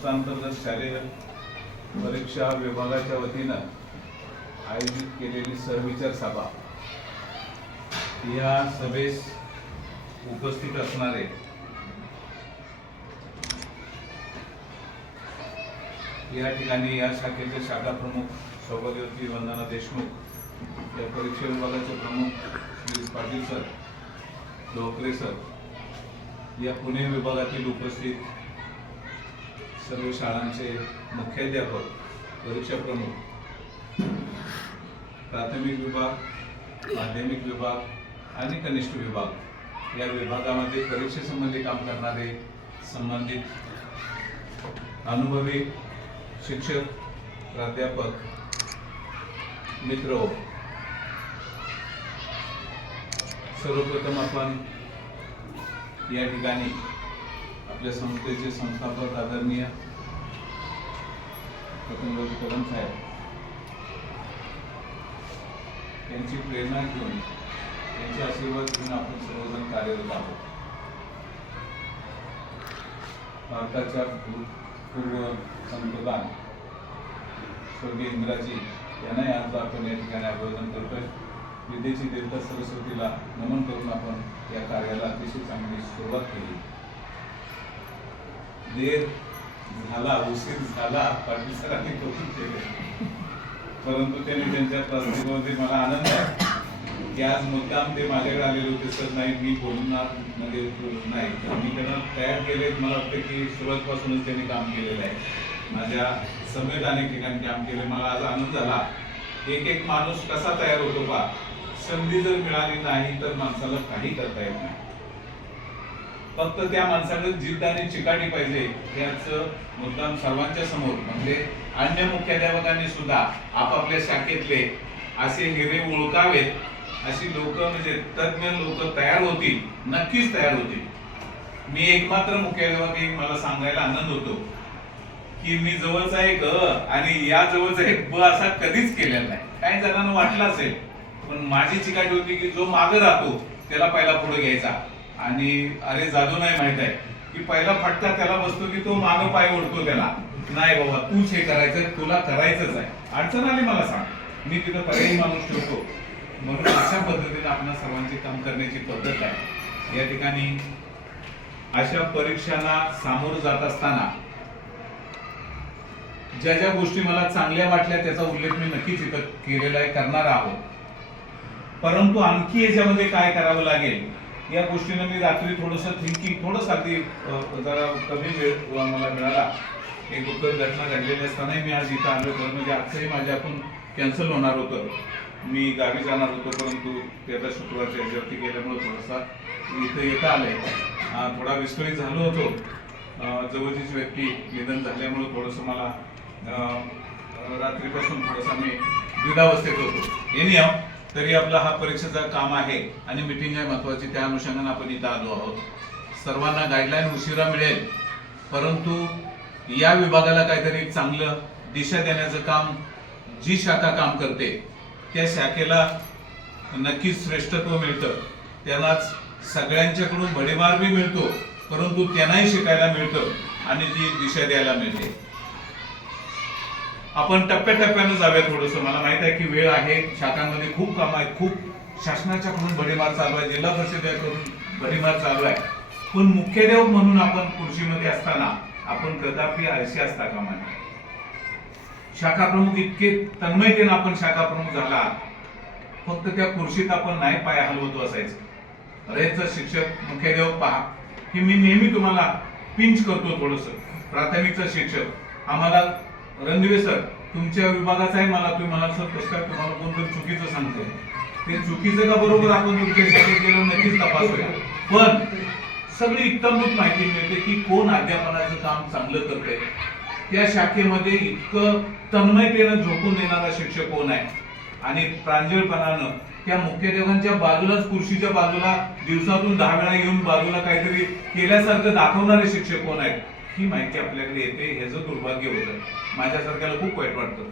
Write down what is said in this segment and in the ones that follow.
संस्थांतर्गत शालेय परीक्षा विभागाच्या वतीनं आयोजित केलेली सहविचार सभा, या सभेस उपस्थित असणारे या ठिकाणी या शाखेचे शाखा प्रमुख सौभाग्यवती वंदना देशमुख, या परीक्षा विभागाचे प्रमुख श्री पाटील सर, ढोकरे सर, या पुणे विभागातील उपस्थित सर्व शाळांचे मुख्याध्यापक, परीक्षा प्रमुख, प्राथमिक विभाग, माध्यमिक विभाग आणि कनिष्ठ विभाग या विभागामध्ये परीक्षेसंबंधी काम करणारे संबंधित अनुभवी शिक्षक, प्राध्यापक, मित्र, सर्वप्रथम आपण या ठिकाणी आपल्या संस्थेचे संस्थापक आदरणीय रतनरावजी कदम साहेब यांची प्रेरणा घेऊन, त्यांचे आशीर्वाद घेऊन आपण सर्वजण कार्यरत आहोत. भारताच्या पूर्व पंतप्रधान स्वर्गीय इंदिराजी यांनाही आज आपण या ठिकाणी अभिवादन करतोय. विद्येची देवता सरस्वतीला नमन करून आपण या कार्याला अतिशय चांगली सुरुवात केली. देर झाला, उशीर झाला, पाटील सरांनी कबूल केले, परंतु त्यांनी त्यांच्या प्रास्ताविकामध्ये मला आनंद आहे की आज मुद्दाम ते माझ्याकडे आलेले होते. सर नाही, मी बोलणार म्हणजे नाही, मी त्यांना तयार केले. मला वाटतं की सुरुवातपासूनच त्यांनी काम केलेलं आहे, माझ्या समेत अनेक ठिकाणी काम केले. मला आज आनंद झाला. एक एक माणूस कसा तयार होतो पा, संधी जर मिळाली नाही तर माणसाला काही करता येत नाही. फक्त त्या माणसाकडे जिद्द आणि चिकाटी पाहिजे. याच मुद्दाम सर्वांच्या समोर म्हणजे अन्य मुख्याध्यापकांनी सुद्धा आपापल्या शाखेतले असे हिरे ओळखावेत, अशी लोक म्हणजे तज्ञ लोक तयार होतील, नक्कीच तयार होतील. मी एकमात्र मुख्याध्यापक मला सांगायला आनंद होतो की मी जवळचा एक आणि या जवळचा एक ब असा कधीच केलेला नाही. काही जणांना वाटलं असेल, पण माझी चिकाटी होती की जो मागे राहतो त्याला पहिला पुढे घ्यायचा. आणि अरे जादू नाही माहित आहे की पहिला फटका त्याला बसतो की तो मागं पाय ओढतो त्याला. नाही बाबा, तूच हे करायचं, तुला करायचंच आहे. अडचण आली मला सांग, मी तिथं पर्यायी माणूस ठेवतो. म्हणून अशा पद्धतीने आपल्या सर्वांचे काम करण्याची पद्धत आहे. या ठिकाणी अशा परीक्षांना सामोरं जात असताना ज्या ज्या गोष्टी मला चांगल्या वाटल्या त्याचा उल्लेख मी नक्कीच इथं केलेला आहे, करणार आहोत. परंतु आणखी याच्यामध्ये काय करावं लागेल या गोष्टीनं मी रात्री थोडंसं थिंकिंग, थोडंसं अगदी जरा कमी वेळ मला मिळाला. एक दुःखद घटना घडलेली असतानाही मी आज इथं आलो. तर म्हणजे आजचंही माझ्याकडून कॅन्सल होणार होतं, मी गावी जाणार होतो, परंतु ते आता शुक्रवारच्या याच्यावरती गेल्यामुळे थोडासा इथं येता आलंय. थोडा विस्कळीत झालो होतो. जवळचीच व्यक्ती निधन झाल्यामुळे थोडंसं मला रात्रीपासून थोडासा मी द्विधावस्थेत होतो. एनिहाव तरी आपला हा परीक्षेचा काम आहे आणि मीटिंग आहे महत्वाची, त्या अनुषंगाने आपण इथं आलो आहोत. सर्वांना गाईडलाईन उशिरा मिळेल, परंतु या विभागाला काहीतरी चांगलं दिशा देण्याचं काम जी शाखा काम करते त्या शाखेला नक्कीच श्रेष्ठत्व मिळतं. त्यांनाच सगळ्यांच्याकडून भडीमार बी मिळतो, परंतु त्यांनाही शिकायला मिळतं आणि ती दिशा द्यायला मिळते. आपण टप्प्याटप्प्यानं जाऊया थोडंसं. मला माहित आहे की वेळ आहे, शाखांमध्ये खूप काम आहेत, खूप शासनाच्याकडून भडीमार चालू आहे, जिल्हा परिषदेकडून भडीमार चालू आहे. पण मुख्याध्यापक म्हणून आपण खुर्चीमध्ये असताना आपण कदापि आळशी असता कामा नये. शाखा प्रमुख इतके तन्मयतेने आपण शाखा प्रमुख झाला, फक्त त्या खुर्चीत आपण नाही पाय हलवतो असायचं. रयतचा शिक्षक, मुख्याध्यापक पहा, हे मी नेहमी तुम्हाला पिंच करतो थोडंसं. प्राथमिकचा शिक्षक आम्हाला रणदिवे सर तुमच्या विभागाचा आहे, मला तुम्ही म्हणाल सर कसं काय तुम्हाला कोणतरी चुकीचं सांगतोय, ते चुकीचं का बरोबर आपण तुमच्या शाखेत गेलो नक्कीच तपासूया. पण सगळी इत्तमभूत माहिती मिळते की कोण अध्यापनाचं काम चांगलं करतंय, त्या शाखेमध्ये इतकं तन्मयतेनं झोकून देणारा शिक्षक कोण आहे आणि प्रांजळपणानं त्या मुख्याध्यापकांच्या बाजूलाच, खुर्शीच्या बाजूला दिवसातून 10 वेळा येऊन बाजूला काहीतरी केल्यासारखं दाखवणारे शिक्षक कोण आहेत ही माहिती आपल्याकडे येते. ह्याचं दुर्भाग्य होतं, माझ्यासारख्याला खूप वाईट वाटतं.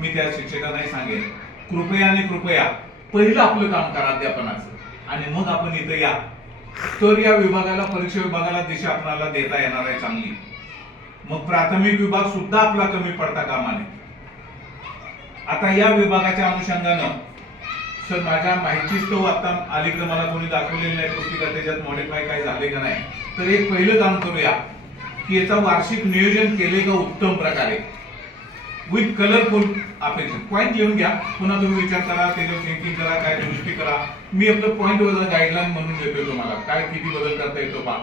मी त्या शिक्षकांनाही सांगेन, कृपया पहिलं आपलं काम करा अध्यापनाचं आणि मग आपण इथं या. तर या विभागाला, परीक्षा विभागाला दिशा आपल्याला देता येणार आहे चांगली. मग प्राथमिक विभाग सुद्धा आपला कमी पडता कामा नये. आता या विभागाच्या अनुषंगानं सर माझ्या माहितीच तो आता अलीकडे मला कोणी दाखवलेली नाही पुस्तिका, त्याच्यात मॉडिफाय काय झाले का नाही. तर एक पहिलं काम करूया की याचा वार्षिक नियोजन केले का उत्तम प्रकारे विथ कलरफुल अपेक्षा. पॉईंट लिहून घ्या, पुन्हा तुम्ही विचार करा, त्याच्यावर थिंकिंग करा, काय दुरुस्ती करा. मी आपलं पॉईंट वगैरे गाईडलाईन म्हणून देतोय तुम्हाला काय किती बदल करता येतो पा.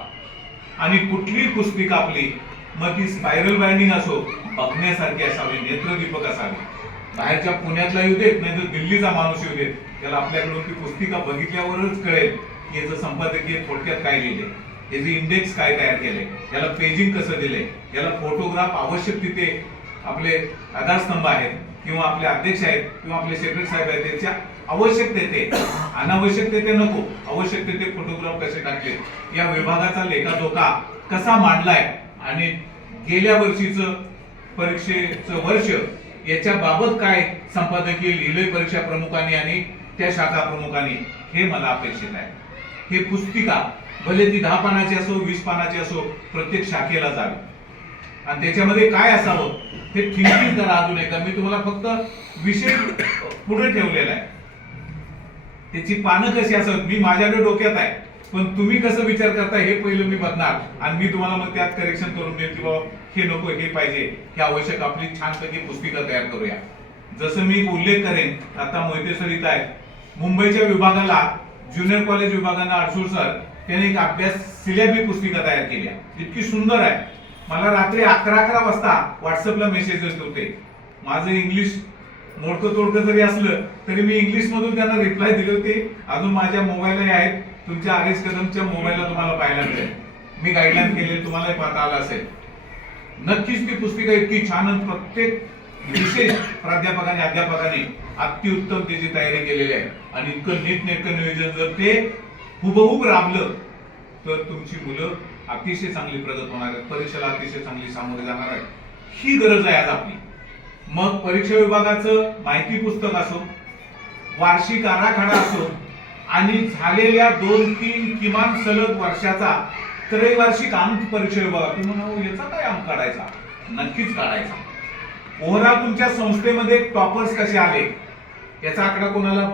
आणि कुठली पुस्तिका आपली मग ती स्पायरल बाइंडिंग असो बघण्यासारखी असावी, नेत्रदीपक असावी. बाहेरच्या पुण्यातला येऊ देत नाही तर दिल्लीचा माणूस येऊ देत, त्याला आपल्याकडून ती पुस्तिका बघितल्यावरच कळेल की याचं संपादकीय थोडक्यात काय लिहिलंय, याचे इंडेक्स काय तयार केले, याला पेजिंग कसं दिलंय, याला फोटोग्राफ आवश्यक तिथे आपले आधारस्तंभ आहेत किंवा आपले अध्यक्ष आहेत किंवा आपले सेक्रेटरी साहेब आहेत त्याच्या आवश्यक तेथे, अनावश्यक तेथे नको, आवश्यक तेथे फोटोग्राफ कसे टाकले, या विभागाचा लेखाजोखा कसा मांडलाय आणि गेल्या वर्षीचं परीक्षेचं वर्ष याच्या बाबत काय संपादकीय लिहिलंय परीक्षा प्रमुखांनी आणि त्या शाखा प्रमुखांनी, हे मला अपेक्षित आहे. हे पुस्तिका भले ती 10 पानाची असो 20 पानाची असो प्रत्येक शाखेला जावी आणि त्याच्यामध्ये काय असावं हे थिंकिंग करा. अजून एकदा मी तुम्हाला फक्त विषय पुढे ठेवलेला आहे, त्याची पानं कशी असावी मी माझ्याकडे डोक्यात आहे, पण तुम्ही कसं विचार करताय हे पहिलं मी बघणार आणि मी तुम्हाला मग त्यात करेक्शन करून देईल की बाबा हे नको हे पाहिजे, हे आवश्यक, आपली छानपैकी पुस्तिका तयार करूया. जसं मी उल्लेख करेन, आता मोहिते सर इथं आहेत, मुंबईच्या विभागाला ज्युनियर कॉलेज विभागानं अडसूळ सर त्याने एक अभ्यास सिलेबी पुस्तिका तयार केल्या, इतकी सुंदर आहे. मला रात्री 11 वाजता व्हॉट्सअपला मेसेज येत होते. माझं इंग्लिश मोडकं तोडकं जरी असलं तरी मी इंग्लिश मधून त्यांना रिप्लाय दिले होते. अजून माझ्या मोबाईलला आहेत, तुमच्या आर.एस. कदमच्या मोबाईलला तुम्हाला पाहायला मिळेल. मी गाईडलाईन केले, तुम्हालाही पाहता आलं असेल. नक्कीच ती पुस्तिका इतकी छान आणि प्रत्येक विशेष प्राध्यापकाने अध्यापकाने अतिउत्तम त्याची तयारी केलेली आहे आणि इतकं नीटनेटकं नियोजन जर ते हुबहूब राबलं तर तुमची मुलं अतिशय चांगली प्रगत होणार आहेत, परीक्षेला अतिशय चांगली सामोरे जाणार आहेत. ही गरज आहे आज आपली. मग परीक्षा विभागाचं माहिती पुस्तक असो, वार्षिक आराखडा असो आणि झालेल्या 2-3 किमान सलग वर्षाचा त्रैवार्षिक अंक परीक्षा विभाग, तुम्ही याचा काय अंक काढायचा, नक्कीच काढायचा. ओव्हरऑल तुमच्या संस्थेमध्ये टॉपर्स कसे आले याचा आकडा कोणाला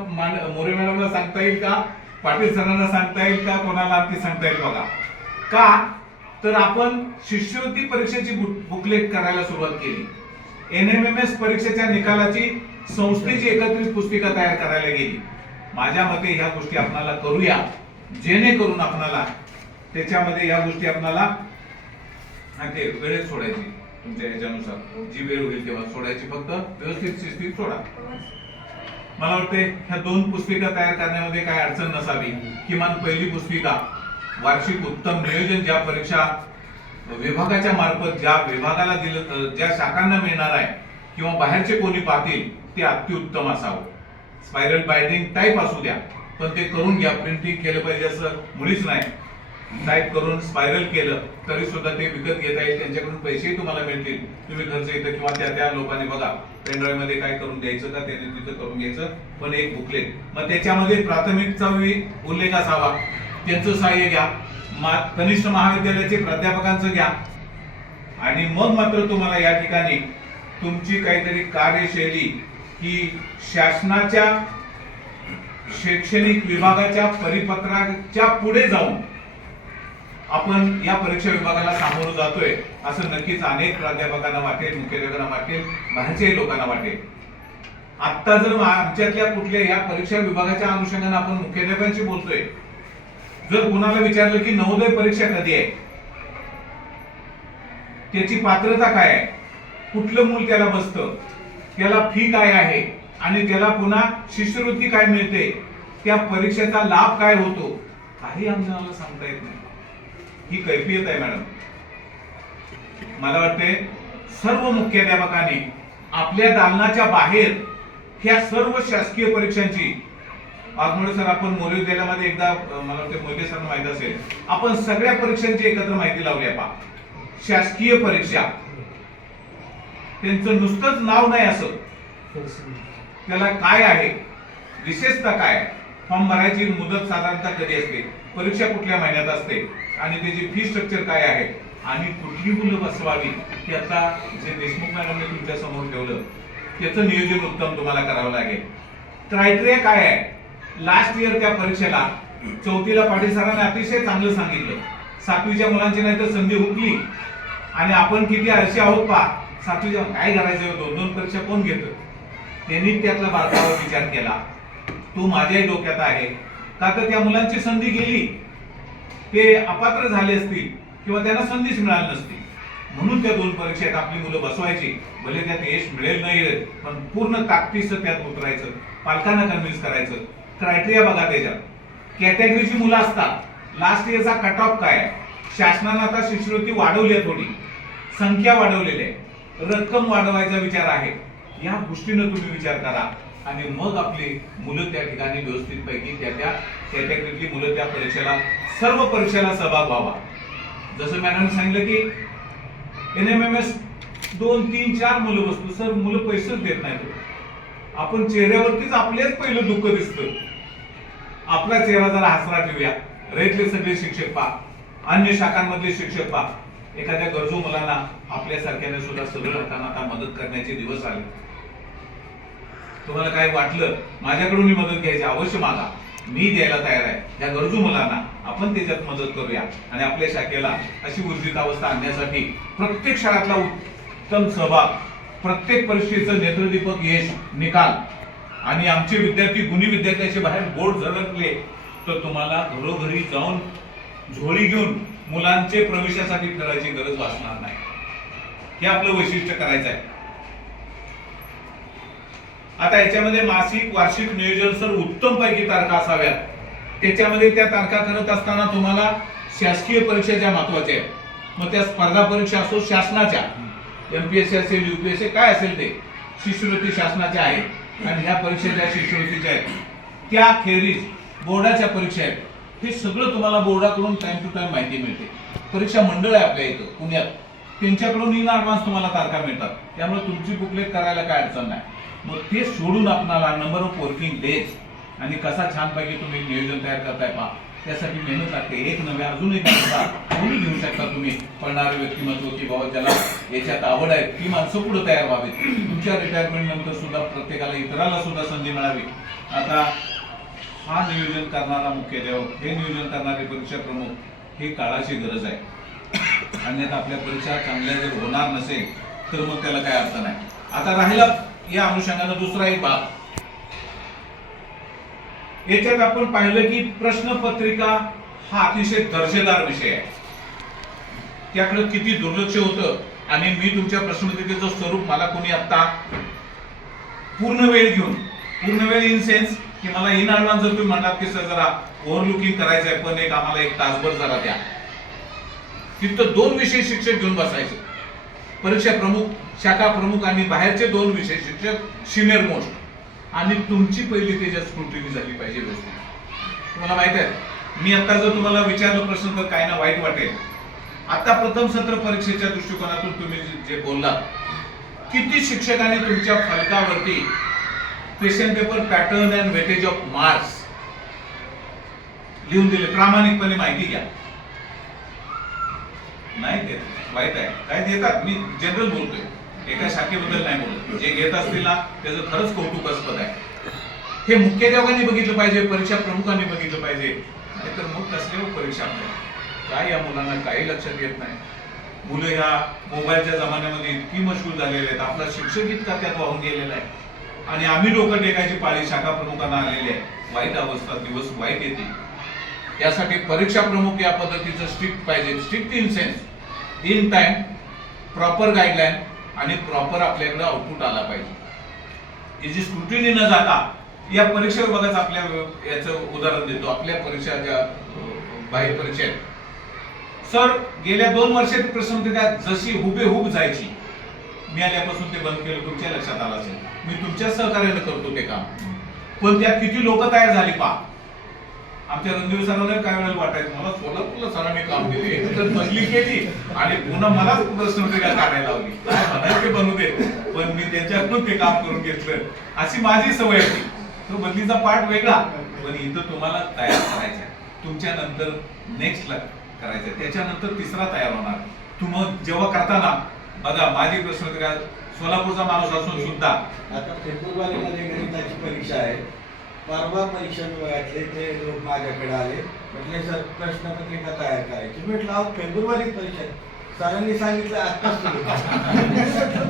मोरे मॅडमला सांगता येईल का, पाटील सरांना सांगता येईल का, कोणाला ते सांगता येईल बघा. का तर आपण शिष्यवृत्ती परीक्षेची बुकलेट करायला सुरुवात केली. NMMS परीक्षेच्या निकालाची संस्थेची एकत्रित पुस्तिका तयार करायला गेली. माझ्या मते ह्या गोष्टी आपल्याला करूया जेणेकरून आपल्याला त्याच्यामध्ये या गोष्टी आपल्याला ते वेळेत सोडायची, तुमच्या ह्याच्यानुसार जी वेळ होईल तेव्हा सोडायची, फक्त व्यवस्थित शिस्तीत सोडा. मला वाटते ह्या 2 पुस्तिका तयार करण्यामध्ये काय अडचण नसावी. किमान पहिली पुस्तिका वार्षिक उत्तम नियोजन ज्या परीक्षा विभागाच्या मार्फत ज्या विभागाला दिलं, ज्या शाखांना मिळणार आहे किंवा बाहेरचे कोणी पाहतील ते अतिउत्तम असावं. स्पायरल बाइंडिंग टाईप असू द्या पण ते करून घ्या. प्रिंटिंग केलं पाहिजे असं मुळीच नाही. टाईप करून स्पायरल केलं तरी सुद्धा ते विकत घेता येईल, त्यांच्याकडून पैसेही तुम्हाला मिळतील. तुम्ही खर्च इथं किंवा त्या लोकांनी बघा पेनड्राईव्ह मध्ये काय करून द्यायचं का त्याने तिथं करून घ्यायचं, पण एक बुकलेट. मग त्याच्यामध्ये प्राथमिकचा उल्लेख असावा, त्यांचं सहाय्य घ्या, कनिष्ठ महाविद्यालयाचे प्राध्यापकांचं घ्या आणि मग मात्र तुम्हाला या ठिकाणी तुमची काहीतरी कार्यशैली ही शासनाच्या शैक्षणिक विभागाच्या परिपत्राच्या पुढे जाऊन आपण या परीक्षा विभागाला सामोरं जातोय असं नक्कीच अनेक प्राध्यापकांना वाटेल, मुख्याध्यापकांना वाटेल, बाहेरच्याही लोकांना वाटेल. आता जर आमच्यातल्या कुठल्या या परीक्षा विभागाच्या अनुषंगाने आपण मुख्याध्यापकांशी बोलतोय, जर कुणाला विचारलं की नवोदय परीक्षा कधी आहे, त्याची पात्रता काय आहे, कुठलं मूल त्याला बसतं, त्याला फी काय आहे आणि त्याला पुन्हा शिष्यवृत्ती काय मिळते, त्या परीक्षेचा लाभ काय होतो, काही आम्हाला सांगता येत नाही. ही कैफियत आहे मॅडम. मला वाटते सर्व मुख्याध्यापकांनी आपल्या दालनाच्या बाहेर ह्या सर्व शासकीय परीक्षांची, वाघमोडे सर आपण मोरे विद्यालयामध्ये एकदा मला वाटतं मोहिते सरांना माहित असेल, आपण सगळ्या परीक्षांची एकत्र माहिती लावली आहे. शासकीय परीक्षा त्यांचं नुसतंच नाव नाही असं, त्याला काय आहे, विशेषता काय, फॉर्म भरायची मुदत साधारणतः कधी असते, परीक्षा कुठल्या महिन्यात असते आणि त्याची फी स्ट्रक्चर काय आहे, आणि कुठली मुलं बसवावी ते आता जे देशमुख मॅडमने तुमच्या समोर ठेवलं त्याचं नियोजन उत्तम तुम्हाला करावं लागेल. क्रायटेरिया काय आहे? लास्ट इयर त्या परीक्षेला चौथीला पाटील सरांनी अतिशय चांगलं सांगितलं, 7वीच्या मुलांची नाही तर संधी हुकली आणि आपण किती आळशी आहोत पा, 7वीच्या काय करायचं, 2-2 परीक्षा कोण घेतं. त्यांनी त्यातला बारकावा विचार केला. तो माझ्याही डोक्यात आहे का, तर त्या मुलांची संधी गेली, ते अपात्र झाले असतील किंवा त्यांना संधीच मिळाली नसती, म्हणून त्या 2 परीक्षेत आपली मुलं बसवायची. भले त्यात यश मिळेल नाही, पण पूर्ण ताकदीचं त्यात उतरायचं, पालकांना कन्व्हिन्स करायचं. क्रायटेरिया बघा त्याच्यात, कॅटेगरीची मुलं असतात. लास्ट इयरचा कट ऑफ काय आहे? शासनानं आता शिष्यवृत्ती वाढवली आहे, थोडी संख्या वाढवलेली आहे, रक्कम वाढवायचा विचार आहे. या गोष्टीनं तुम्ही विचार करा आणि मग आपली मुलं त्या ठिकाणी व्यवस्थित पैकी त्या कॅटेगरीतली मुलं त्या परीक्षेला, सर्व परीक्षेला सहभाग व्हावा. जसं मॅडम सांगितलं की NMMS 2, 3, 4 मुलं बसतो. सर मुलं पैसेच देत नाहीत. आपण चेहऱ्यावरतीच आपलेच पहिलं दुःख दिसतं. आपला चेहरा जरा हसरा ठेवूया. रेतले सगळे शिक्षक पा, अन्य शाखांमधले शिक्षक पा, एखाद्या गरजू मुलांना आपल्यासारख्याने सुद्धा सगळं हाताने आता मदत करण्याचे दिवस आले. तुम्हाला काय वाटलं माझ्याकडून मी मदत घ्यायची, अवश्य मागा, मी द्यायला तयार आहे. या गरजू मुलांना आपण त्याच्यात मदत करूया आणि आपल्या शाखेला अशी ऊर्जित अवस्था आणण्यासाठी प्रत्येक शाळेतला उत्तम सहभाग, प्रत्येक परीक्षेचं नेत्रदीपक यश, निकाल आणि आमचे विद्यार्थी गुणी विद्यार्थ्याचे बाहेर बोर्ड झळकले तर तुम्हाला घरोघरी जाऊन झोळी घेऊन मुलांचे प्रवेशासाठी फिरायची गरज वाचणार नाही. हे आपलं वैशिष्ट्य करायचं आहे. आता याच्यामध्ये मासिक वार्षिक नियोजन सर उत्तम पैकी तारखा असाव्यात. त्याच्यामध्ये त्या तारखा करत असताना तुम्हाला शासकीय परीक्षा ज्या महत्वाच्या आहेत, मग त्या स्पर्धा परीक्षा असो शासनाच्या, MPSC असेल, UPSC काय असेल ते, शिष्यवृत्ती शासनाच्या आहेत आणि ह्या परीक्षा ज्या शिष्यवृत्तीच्या आहेत, त्या खेरीज बोर्डाच्या परीक्षा आहेत. हे सगळं तुम्हाला बोर्डाकडून टाइम टू टाइम माहिती मिळते. परीक्षा मंडळ आहे आपल्या इथं पुण्यात, त्यांच्याकडून इन ॲडव्हान्स तुम्हाला तारखा मिळतात. त्यामुळे तुमची बुकलेट करायला काय अडचण नाही. मग ते सोडून आपल्याला नंबर ऑफ वर्किंग डेज आणि कसा छानपैकी तुम्ही नियोजन तयार करताय पहा, त्यासाठी मेहनत लागते. एक नव्हे अजून एक कोणी घेऊ शकता तुम्ही, पडणारे व्यक्तिमत्व की बाबा ज्याला याच्यात आवड आहे, ती माणसं पुढे तयार व्हावीत. तुमच्या रिटायरमेंट नंतर सुद्धा प्रत्येकाला इतराला सुद्धा संधी मिळावी. आता हा नियोजन करणारा मुख्याध्यापक, हे नियोजन करणारे परीक्षा प्रमुख, ही काळाची गरज आहे. अन्यथा आपल्या परीक्षा चांगल्या जर होणार नसेल तर मग त्याला काय अर्थ नाही. आता राहिला या अनुषंगाने दुसरा एक भाग, याच्यात आपण पाहिलं की प्रश्नपत्रिका हा अतिशय दर्जेदार विषय आहे. त्याकडे किती दुर्लक्ष होतं आणि मी तुमच्या प्रश्नपत्रिकेचं स्वरूप मला कोणी आता पूर्ण वेळ घेऊन, पूर्ण वेळ इन सेन्स की मला इन ॲडव्हान्स जर तुम्ही म्हणतात की सर जरा ओव्हरलुकिंग करायचं आहे, पण आम्हाला 1 तासभर जरा द्या, तिथं 2 विषय शिक्षक घेऊन बसायचे, परीक्षा प्रमुख, शाखा प्रमुख आणि बाहेरचे 2 विषय शिक्षक सिनियर मोस्ट, आणि तुमची पहिली त्याच्यात स्क्रुटिनी झाली पाहिजे व्यवस्थित. तुम्हाला माहित आहे, मी आता जर तुम्हाला विचारलं प्रश्न तर काय ना वाईट वाटेल. आता प्रथम सत्र परीक्षेच्या दृष्टिकोनातून तुम्ही जे बोललात, किती शिक्षकांनी तुमच्या फलकावरती question paper pattern and weightage of marks लिहून दिले? प्रामाणिकपणे माहिती घ्या. नाही देत, वाईट आहे. काय देतात, मी जनरल बोलतोय, एका शाखेबद्दल नाही बोलत. जे घेत असतील ना त्याचं खरंच कौतुकास्पद आहे. हे मुख्याध्यापकांनी बघितलं पाहिजे, परीक्षा प्रमुखांनी बघितलं पाहिजे. नाहीतर मग कसल्या परीक्षा काय या मुलांना काही लक्षात येत नाही. मुलं ह्या मोबाईलच्या जमान्यामध्ये इतकी मशगूल झालेले आहेत, आपला शिक्षक इतका त्यात वाहून गेलेला आहे आणि आम्ही डोकं टेकायची पाळी शाखा प्रमुखांना आलेली आहे. वाईट अवस्था, दिवस वाईट येते. यासाठी परीक्षा प्रमुख या पद्धतीचं स्ट्रिक्ट पाहिजे. Strict in sense, in time, proper guideline आणि प्रॉपर आपल्याकडे आउटपुट आला पाहिजे. याची स्क्रुटिनी न जाता या परीक्षेवर बघाच, आपल्या याचं उदाहरण देतो. आपल्या परीक्षा ज्या बाह्य परीक्षा आहेत सर, गेल्या 2 वर्षात प्रश्नपत्रिका जशी हुबेहूब जायची, मी आल्यापासून ते बंद केलं, तुमच्या लक्षात आलं असेल. मी तुमच्या सहकार्याने करतो ते काम, पण त्यात किती लोक तयार झाली पहा. आमच्या रणदेव सरांना काय वेळेला वाटायचं, मला सोलापूरला सरांनी काम दिले तर बदली केली आणि पुन्हा मलाच प्रश्नपत्रिका काढायला लावली. काय म्हणायचे बनू दे, पण मी त्यांच्याकडून ते काम करून घेतलं. अशी माझी सवय होती. तो बदलीचा पार्ट वेगळा, पण इथं तुम्हाला तयार करायचं, तुमच्या नंतर नेक्स्ट ला करायचं, त्याच्यानंतर तिसरा तयार होणार. तुम्ही जेव्हा करताना बघा, माझी प्रश्न सोलापूरचा माणूस असून सुद्धा आता फेब्रुवारीमध्ये गणिताची परीक्षा आहे. परवा परीक्षा विभागातले ते लोक माझ्याकडे आले, म्हटले सर प्रश्नपत्रिका तयार करायची. म्हटलं अहो फेब्रुवारीत परीक्षा आहे. सरांनी सांगितलं आत्ताच सुरू करा.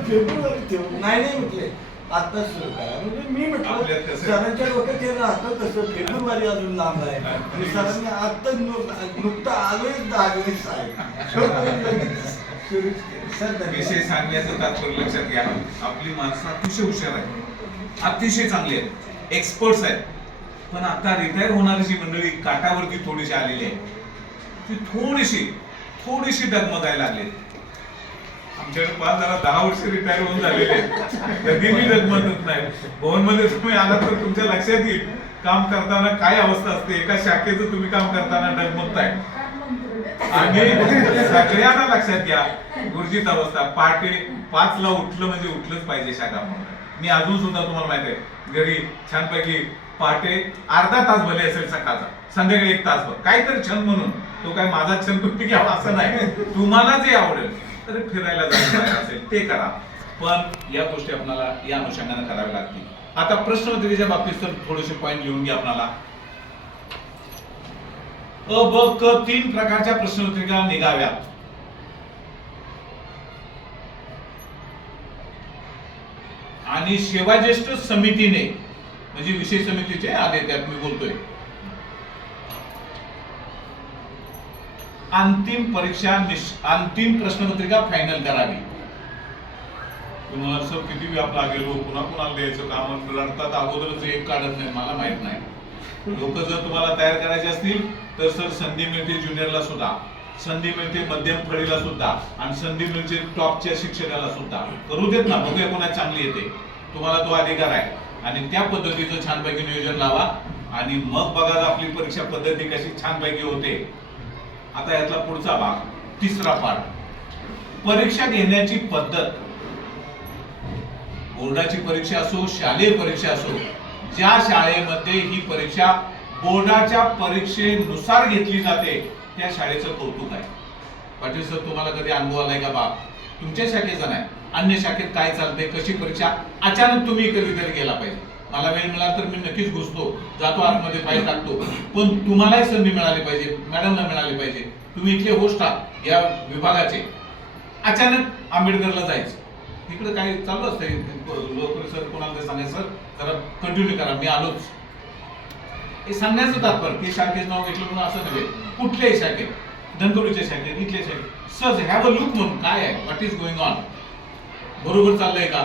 फेब्रुवारी नाही म्हटले आत्ताच सुरू करा. म्हणजे मी म्हटलं सरांच्या डोक्यात हे राहतं कसं, फेब्रुवारी अजून लांब आहे आणि सरांनी आत्ताच नुकतं आलोय 10 दिवस आहे. विषय सांगण्याचं तात्पर्य लक्षात घ्या, आपली माणसं अतिशय हुशार आहेत, अतिशय चांगली आहेत, एक्सपर्ट्स आहेत. पण आता रिटायर होणारी जी मंडळी काटावरती थोडीशी आलेली आहे, ती थोडीशी डगमगायला लागली. आमच्याकडे 5 जरा 10 वर्ष रिटायर होऊन झालेले आहेत, कधीही डगमगत नाही. भवन मध्ये तुम्ही आलात तर तुमच्या लक्षात येईल काम करताना काय अवस्था असते. एका शाखेचं तुम्ही काम करताना डगमगताय आणि सगळ्यांना लक्षात घ्या गुरुजीत अवस्था. पहाटे 5 ला उठलं म्हणजे उठलंच पाहिजे शाखा म्हणून. मी अजून सुद्धा तुम्हाला माहिती आहे घरी छानपैकी पहाटे अर्धा तास भले असेल सकाळचा, संध्याकाळी 1 तासभर काहीतरी छंद म्हणून. तो काय माझा छंद तुम्ही घ्यावा असं नाही, तुम्हाला जे आवडेल तर फिरायला जायचं असेल ते करा. पण या गोष्टी आपल्याला या अनुषंगाने कराव्या लागतील. आता प्रश्नपत्रिकेच्या बाबतीत तर थोडेसे पॉईंट लिहून घ्या आपल्याला. अ ब क 3 प्रकारच्या प्रश्नपत्रिका निघाव्यात. आणि सेवाज्येष्ठ समितीने म्हणजे विषय समितीचे आले, त्यात मी बोलतोय, अंतिम अंतिम प्रश्नपत्रिका फायनल करावी. तुम्हाला सर किती व्यापला गेलो, पुन्हा कुणाला द्यायचं काम रडतात, अगोदरच एक काढत नाही, मला माहित नाही. लोक जर तुम्हाला तयार करायचे असतील तर सर संधी मिळते ज्युनियरला सुद्धा, संधी मिळते मध्यम फळीला सुद्धा, आणि संधी मिळते टॉपच्या शिक्षकाला सुद्धा. करू देत ना, बघूया कोणाची चांगली येते. तुम्हाला तो अधिकार आहे आणि त्या पद्धतीचं छानपैकी नियोजन लावा आणि मग बघा आपली परीक्षा पद्धती कशी छानपैकी होते. आता यातला पुढचा भाग, तिसरा पाठ, परीक्षा घेण्याची पद्धत. बोर्डाची परीक्षा असो, शालेय परीक्षा असो, ज्या शाळेमध्ये ही परीक्षा बोर्डाच्या परीक्षेनुसार घेतली जाते त्या शाळेचं कौतुक आहे. पाटील सर तुम्हाला कधी अनुभव आलाय का बा, तुमच्या शाखेचा नाही, अन्य शाखेत काय चालतंय, कशी परीक्षा, अचानक तुम्ही कधीतरी गेला पाहिजे. मला वेळ मिळाला तर मी नक्कीच घुसतो, जातो आतमध्ये पाय टाकतो, पण तुम्हालाही संधी मिळाली पाहिजे, मॅडमला मिळाली पाहिजे. तुम्ही इथले होस्ट आहात या विभागाचे, अचानक आंबेडकरला जायचं, इकडे काय चालू असतंय, लोक सर कोणाला सांगायचं सर जरा कंटिन्यू करा, मी आलोच. हे सांगण्याचं तात्पर्य की शाखेचं नाव घेतलं म्हणून असं नव्हे, कुठल्याही शाखेत, धनकवडीच्या शाखेत, इथल्या शाखेत सर हॅव अ लुक म्हणून काय आहे, व्हॉट इज गोइंग ऑन, बरोबर चाललंय का,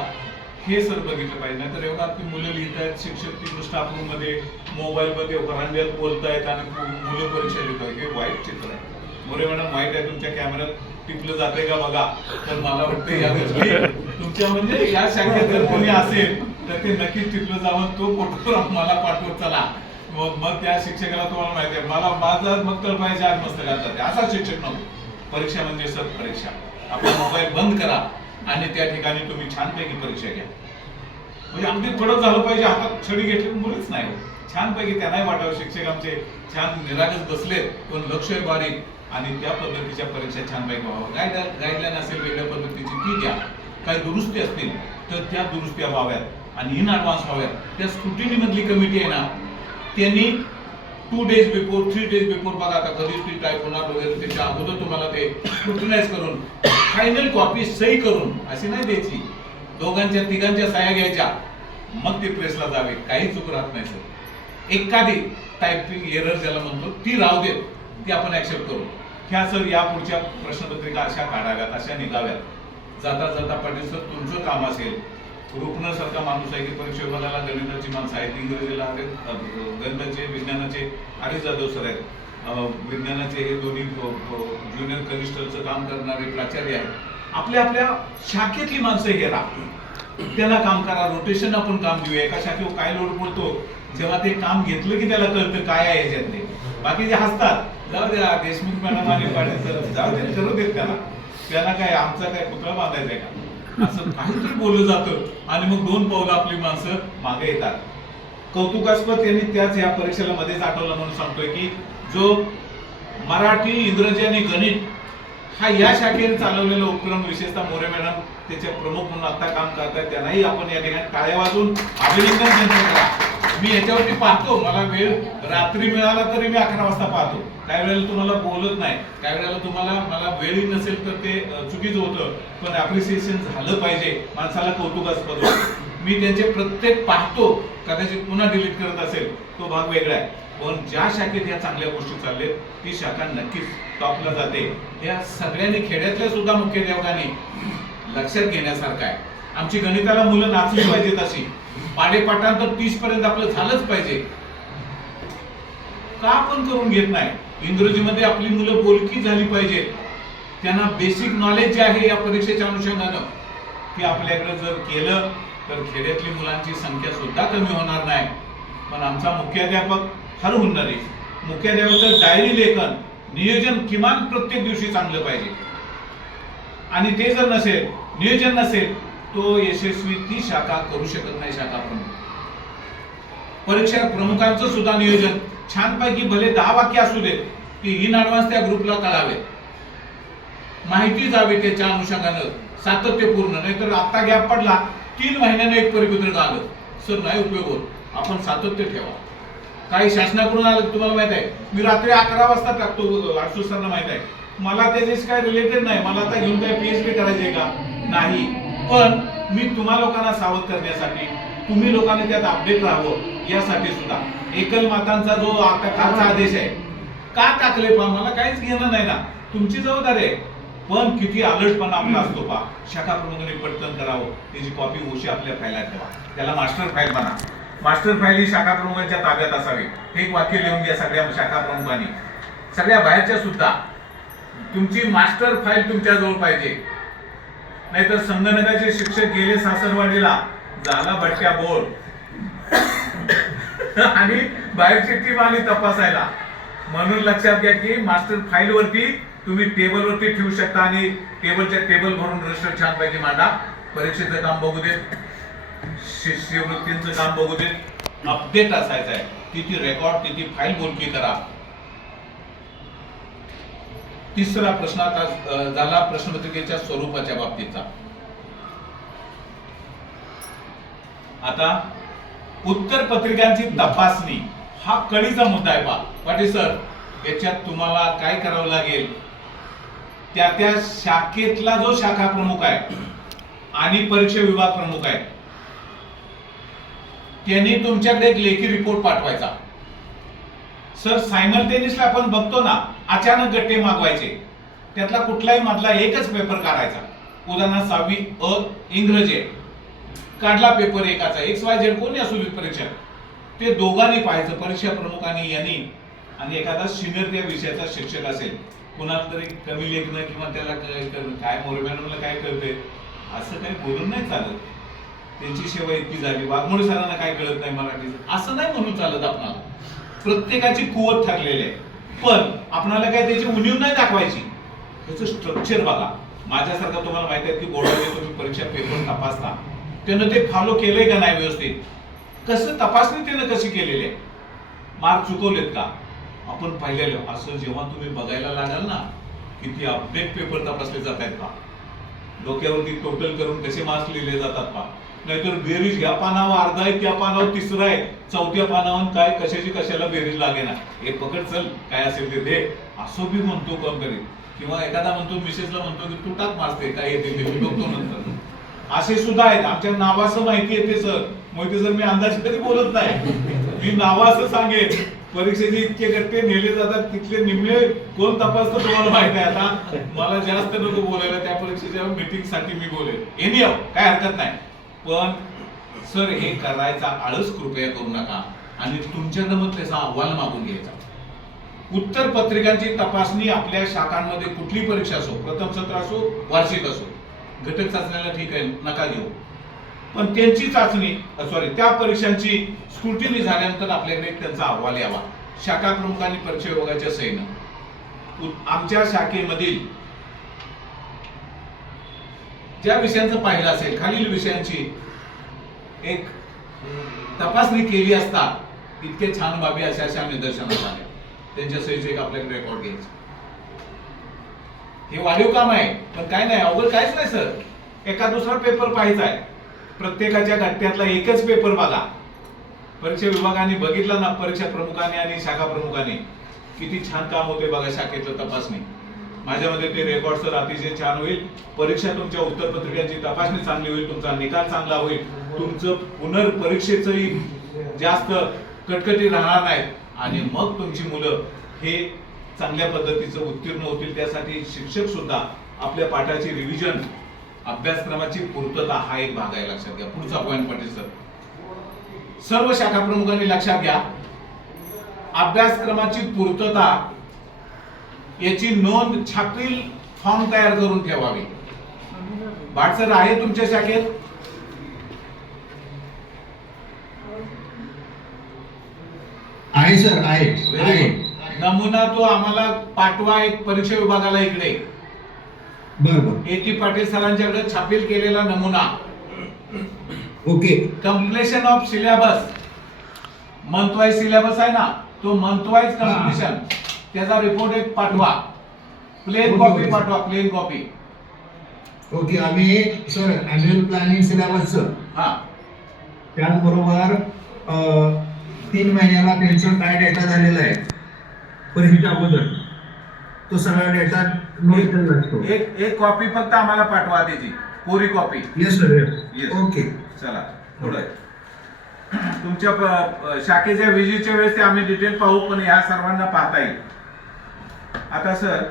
हे सर बघितलं पाहिजे. नाहीतर एवढा ती मुलं लिहित आहेत, शिक्षक तिकडे स्टाफ रूम मध्ये मोबाईल मध्ये व्हरांड्यात बोलतायत आणि मुलं परीक्षा लिहित आहेत, हे वाईट चित्र आहे. मोरे मॅडम माहित आहे तुमच्या कॅमेऱ्यात टिपलं जाते का बघा, तर मला वाटतं या गोष्टी तुमच्या म्हणजे या शाखेत जर कोणी असेल तर ते नक्कीच टिपलं जावं, तो फोटोग्राफ मला पाठवत चला. मग त्या शिक्षकाला तुम्हाला माहिती आहे, मला माझा मग तर पाहिजे आज मस्तकात जाते, असा शिक्षक नको. परीक्षा म्हणजे सर परीक्षा, आपला मोबाईल बंद करा आणि त्या ठिकाणी तुम्ही छानपैकी परीक्षा घ्या. म्हणजे अगदी पडत झालं पाहिजे, हातात छडी घेतली मुळीच नाही. छानपैकी त्यांनाही वाटावं शिक्षक आमचे छान निरागस बसले, पण लक्ष बारीक, आणि त्या पद्धतीच्या परीक्षा छानपैकी व्हावं. गाईडलाईन असेल वेगळ्या पद्धतीची ती द्या, काही दुरुस्ती असतील तर त्या दुरुस्त्या व्हाव्यात आणि इन ॲडव्हान्स व्हाव्यात. त्या स्क्रुटिनी मधली कमिटी आहे ना, त्यांनी 2 days बिफोर 3 days बिफोर बघा, आता कधीच ती टाईप होणार वगैरे, त्याच्या अगोदर तुम्हाला ते स्क्रुटिनाइज करून फायनल कॉपी सही करून अशी नाही द्यायची, 2-3 सह्या घ्यायच्या, मग ते प्रेसला जावे, काही चूक राहत नाही सर. एखादी टायपिंग एरर ज्याला म्हणतो ती राहू देत, ती आपण ऍक्सेप्ट करू. ह्या सर या पुढच्या प्रश्नपत्रिका अशा काढाव्यात, अशा निघाव्यात. जाता जाता पाटील सर तुमचं काम असेल, रुपनर सारखा माणूस आहे की परीक्षा विभागाला गणिताची माणसं आहेत, इंग्रजीला गणिताचे, विज्ञानाचे हरीश जाधव सर आहेत, विज्ञानाचे हे दोन्ही ज्युनियर कनिष्ठचं काम करणारे प्राचार्य आहेत. आपल्या आपल्या शाखेतली माणसं हे राहा, त्यांना काम करा, रोटेशन आपण काम देऊया. एका शाखेवर काय लोड पडतो, जेव्हा ते काम घेतलं की त्याला कळतं काय आहे ह्याच्यात ते. बाकीचे हसतात, जाऊ द्या देशमुख मॅडम आणि पाटील सर जाऊ दे, करू देत त्याला काय आमचा काय पुतळा बांधायचा का, असं काहीतरी बोललं जातं आणि मग 2 पावलं आपली माणसं मागे येतात. कौतुकास्पद त्यांनी त्याच या परीक्षेला मध्येच आठवलं म्हणून सांगतोय की जो मराठी, इंग्रजी आणि गणित हा या शाखेने चालवलेला उपक्रम, विशेषतः मोरे मॅडम त्याचे प्रमुख म्हणून आता काम करतात, त्यांनाही आपण या ठिकाणी टाळ्या वाजवून अभिनंदन त्यांचं करा. मी याच्यावरती पाहतो, मला वेळ रात्री मिळाला तरी मी 11 वाजता पाहतो. काही वेळेला तुम्हाला बोलत नाही, काही वेळेला तुम्हाला मला वेळही नसेल तर ते चुकीचं होतं, पण अप्रिसिएशन झालं पाहिजे, माणसाला कौतुकास्पद होतं. मी त्यांचे प्रत्येक पाहतो, कदाचित पुन्हा डिलीट करत असेल तो भाग वेगळा आहे, पण ज्या शाखेत या चांगल्या गोष्टी चाललेत ती शाखा नक्कीच टॉपला जाते. या सगळ्यांनी खेड्यातल्या सुद्धा मुख्याध्यापकांनी लक्षात घेण्यासारखं आहे. आमची गणिताला मुलं नाचली पाहिजेत, अशी पाडेपाठांतर 30 पर्यंत आपलं झालंच पाहिजे. का आपण करून घेत नाही? इंग्रजीमध्ये आपली मुलं बोलकी झाली पाहिजेत, त्यांना बेसिक नॉलेज जे आहे या परीक्षेच्या अनुषंगानं ते आपल्याकडे जर केलं तर खेड्यातली मुलांची संख्या सुद्धा कमी होणार नाही. पण आमचा मुख्याध्यापक हरहुन्नरी, मुख्याध्यापकाचं डायरी लेखन, नियोजन किमान प्रत्येक दिवशी चांगलं पाहिजे. आणि ते जर नसेल, नियोजन नसेल, तो यशस्वी ती शाखा करू शकत नाही. शाखा प्रमुख, परीक्षा प्रमुखांचं सुद्धा नियोजन छानपैकी, भले 10 वाक्य असू देत, की इन ॲडव्हान्स त्या ग्रुपला कळावे, माहिती जावी, त्याच्या अनुषंगानं सातत्यपूर्ण. नाहीतर आता गॅप पडला, 3 महिन्याने एक परिपत्रक आलं, सर नाही उपयोग होत. आपण सातत्य ठेवा. काही शासनाकडून आलं तुम्हाला माहित आहे, मी रात्री 11 वाजता टाकतो, आठसू सरना माहित आहे, मला त्याच्याशी काय रिलेटेड नाही. मला आता घेऊन काय PhD करायचे का? नाही. पण मी तुम्हा लोकांना सावध करण्यासाठी, तुम्ही लोकांनी त्यात अपडेट राहावं यासाठी सुद्धा एकल मातांचा जो आता कालचा आदेश आहे का टाकले पहा, मला काहीच घेणं नाही ना, तुमची जबाबदारी आहे. पण किती अलर्टपणा आपला असतो पहा. शाखा प्रमुखांनी पटकन करावं, त्याची कॉपी ओशी आपल्या फाईलात ठेवा, त्याला मास्टर फाईल म्हणा. मास्टर फाईल ही शाखा प्रमुखांच्या ताब्यात असावी. हे एक वाक्य लिहून घ्या सगळ्या शाखा प्रमुखांनी, सगळ्या बाहेरच्या सुद्धा. तुमची मास्टर फाईल तुमच्या जवळ पाहिजे. नाहीतर संगणकाचे शिक्षक गेले सासरवाडीला, झाला भटक्या बोल आणि बाहेरची टीम आली तपासायला. म्हणून लक्षात घ्या की मास्टर फाईल वरती तुम्ही टेबल वरती ठेवू शकता आणि टेबलच्या टेबल भरून रजिस्टर छानपैकी मांडा. परीक्षेचं काम बघू देत, शिष्यवृत्तींचं काम बघू देत, अपडेट असायचं आहे. तिथे रेकॉर्ड, तिथे फाईल बोलकी करा. तिसरा प्रश्न आता झाला प्रश्नपत्रिकेच्या स्वरूपाच्या बाबतीचा. आता उत्तर पत्रिकांची तपासणी हा कळीचा मुद्दा आहे. पाटील सर, याच्यात तुम्हाला काय करावं लागेल, त्या शाखेतला जो शाखा प्रमुख आहे आणि परीक्षा विभाग प्रमुख आहे त्यांनी तुमच्याकडे एक लेखी रिपोर्ट पाठवायचा. सर सायमल्टेनियसली आपण बघतो ना, अचानक गट्टे मागवायचे, त्यातला कुठलाही मधला एकच पेपर काढायचा. उदाहरणार्थ 6वी अ इंग्रजी काढला पेपर एकाचा, XYZ कोणी असू दे परीक्षा, ते दोघांनी पाहायचं, परीक्षा प्रमुखांनी यांनी. आणि एखादा सिनियर त्या विषयाचा शिक्षक असेल, कुणाला तरी कमी लेखणं किंवा त्याला काय मोरे मॅडमला काय कळते असं काही बोलून नाही चालत. त्यांची सेवा इतकी झाली, वाघमोडे सरांना काय कळत नाही मराठीचं, असं नाही म्हणून चालत. आपणाला प्रत्येकाची कुवत ठरलेली आहे, पण आपणाला काय त्याची उणीव नाही दाखवायची. त्याचं स्ट्रक्चर बघा. माझ्यासारखं तुम्हाला माहिती आहे की बोर्डामध्ये तुम्ही परीक्षा पेपर तपासता, त्यानं ते फॉलो केलंय का नाही व्यवस्थित, कसं तपासणी त्यानं कशी केलेली आहे, मार्क चुकवलेत का आपण पाहिलेलं. असं जेव्हा तुम्ही बघायला लागाल ना, किती अपडेट पेपर तपासले जात आहेत का, डोक्यावरती टोटल करून कसे मार्क्स लिहिले जातात का. नाहीतर बेरीज ह्या पानावर अर्धा आहे, त्या पानावर तिसरा आहे, चौथ्या पानावर काय कशाची कशाला बेरीज लागे ना, हे पकड चल काय असेल ते दे, असं बी म्हणतो कोण करेल. किंवा एखादा म्हणतो मिसेसला म्हणतो की तू टाक मारते काय येते ते बघतो नंतर. असे सुद्धा आहेत. आमच्या नावाचं माहिती येते सर, मोहिते सर मी अंदाज कधी बोलत नाही, मी नाव असं सांगेन. परीक्षेचे इतके गट्टे नेले जातात, तिथले निम्मे कोण तपासतं तुम्हाला माहिती आहे. आता मला जास्त नको बोलायला, त्या परीक्षेच्या मीटिंग साठी मी बोलेन, एनी काय हरकत नाही. पण सर हे करायचा आळस कृपया करू नका आणि तुमच्याकडे मग त्याचा अहवाल मागून घ्यायचा. उत्तर पत्रिकांची तपासणी आपल्या शाखांमध्ये कुठली परीक्षा असो, प्रथम सत्र असो, वार्षिक असो, घटक चाचण्याला ठीक आहे नका घेऊ, पण त्यांची चाचणी त्या परीक्षांची स्क्रुटिनी झाल्यानंतर आपल्याकडे त्यांचा अहवाल यावा शाखा प्रमुखांनी परीक्षा विभागाच्या सहीनं. आमच्या शाखेमधील ज्या विषयांचं पाहिलं असेल, खालील विषयांची एक तपासणी केली असता इतके छान बाबी अशा निदर्शनास आल्या, त्यांच्या सहीचे एक आपल्याकडे रेकॉर्ड घ्यायचं. हे वाढीव काम आहे, पण काय नाही, अवघड काहीच नाही सर. एका दुसरा पेपर पाहायचा आहे, प्रत्येकाच्या गट्ट्यातला एकच पेपर बघा. परीक्षा विभागाने बघितलं ना, परीक्षा प्रमुखाने आणि शाखा प्रमुखाने किती छान काम होते बघा शाखेतलं तपासणी. माझ्यामध्ये ते रेकॉर्ड सर अतिशय छान होईल. परीक्षा तुमच्या उत्तरपत्रिकांची तपासणी चांगली होईल, तुमचा निकाल चांगला होईल, तुमचं पुनर्परीक्षेचंही जास्त कटकटी राहणार नाहीत आणि मग तुमची मुलं हे चांगल्या पद्धतीचं उत्तीर्ण होतील. त्यासाठी शिक्षक सुद्धा आपल्या पाठाची रिव्हिजन, अभ्यासक्रमाची पूर्तता हा एक भाग आहे, लक्षात घ्या. पुढचा पॉईंट पाटील सर, सर्व शाखा प्रमुखांनी लक्षात घ्या, अभ्यासक्रमाची पूर्तता याची नोंद छापील फॉर्म तयार करून ठेवावी. भाट सर आहे तुमच्या शाखेत? आहे सर, आहे. Very good. नमुना तो आम्हाला पाठवा एक परीक्षा विभागाला इकडे. बरोबर. एटी पाटील सरांच्याकडे छापील केलेला नमुना. Okay. Completion of syllabus, month wise syllabus आहे ना, तो मंथ वाईज कम्प्लिशन, त्याचा रिपोर्ट एक पाठवा. प्लेन कॉपी पाठवा, प्लेन कॉपी. ओके. आम्ही सर अॅन्युअल प्लॅनिंग सिलेबसचं, हा, त्याचबरोबर 3 महिन्याला त्यांचं काय डेटा झालेला आहे परीक्षेच्या अगोदर, तो सगळा डेटा नोट केलेला असतो. एक कॉपी फक्त आम्हाला पाठवा त्याची, कोरी copy. Yes sir, Yes. Yes. Okay. चला पुढे. तुमच्या शाखेच्या विजिटच्या वेळेस ते आम्ही डिटेल पाहू, पण या सर्वांना पाहता येईल. आता सर,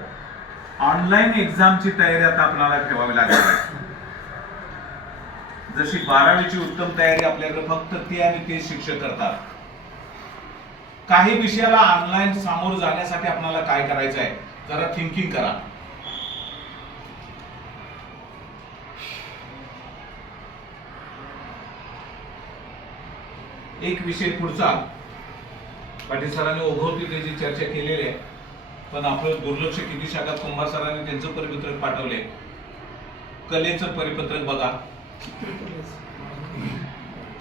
ऑनलाईन एक्झामची तयारी आता आपल्याला ठेवावी लागेल. जशी 12वीची उत्तम तयारी आपल्याकडे फक्त ते आणि ते शिक्षक करतात. काही विषयाला ऑनलाईन सामोरं जाण्यासाठी आपल्याला काय करायचं आहे, जरा थिंकिंग करा. एक विषय पुढचा, पाटील सरांनी ओघवतीची चर्चा केलेली आहे, पण आपलं दुर्लक्ष किती शाखा. कुंभार सरांनी त्यांचं परिपत्रक पाठवले. कलेचं परिपत्रक बघा,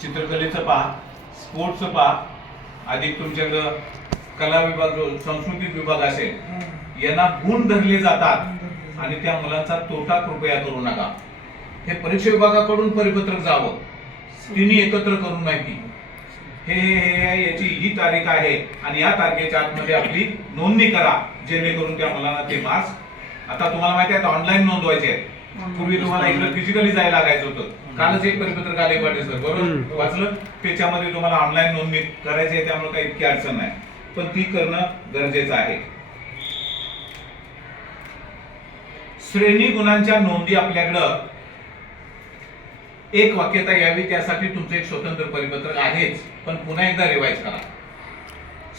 चित्रकलेचं पहा, स्पोर्ट्सचं पहा, अधिक तुमच्याकडं कला विभाग, सांस्कृतिक विभाग असेल, यांना गुण धरले जातात आणि त्या मुलांचा तोटा कृपया करू नका. हे परीक्षा विभागाकडून परिपत्रक जावं, तिन्ही एकत्र करून माहिती. हे याची ही तारीख आहे आणि या तारखेच्या आतमध्ये आपली नोंदणी करा, जेणेकरून त्या मुलांना ते मार्क्स. आता तुम्हाला माहिती आहे ऑनलाईन नोंदवायचे आहेत. पूर्वी तुम्हाला इकडे फिजिकली जायला लागायचं होतं. कालच एक परिपत्रक आले पाटील सर, बरोबर वाचलं, त्याच्यामध्ये तुम्हाला ऑनलाईन नोंदणी करायची आहे, त्यामुळे काही इतकी अडचण नाही, पण ती करणं गरजेचं आहे. श्रेणी गुणांच्या नोंदी आपल्याकडं एक वाक्यता यावी, त्यासाठी तुमचं एक स्वतंत्र परिपत्रक आहेच, पण पुन्हा एकदा रिवाइज करा.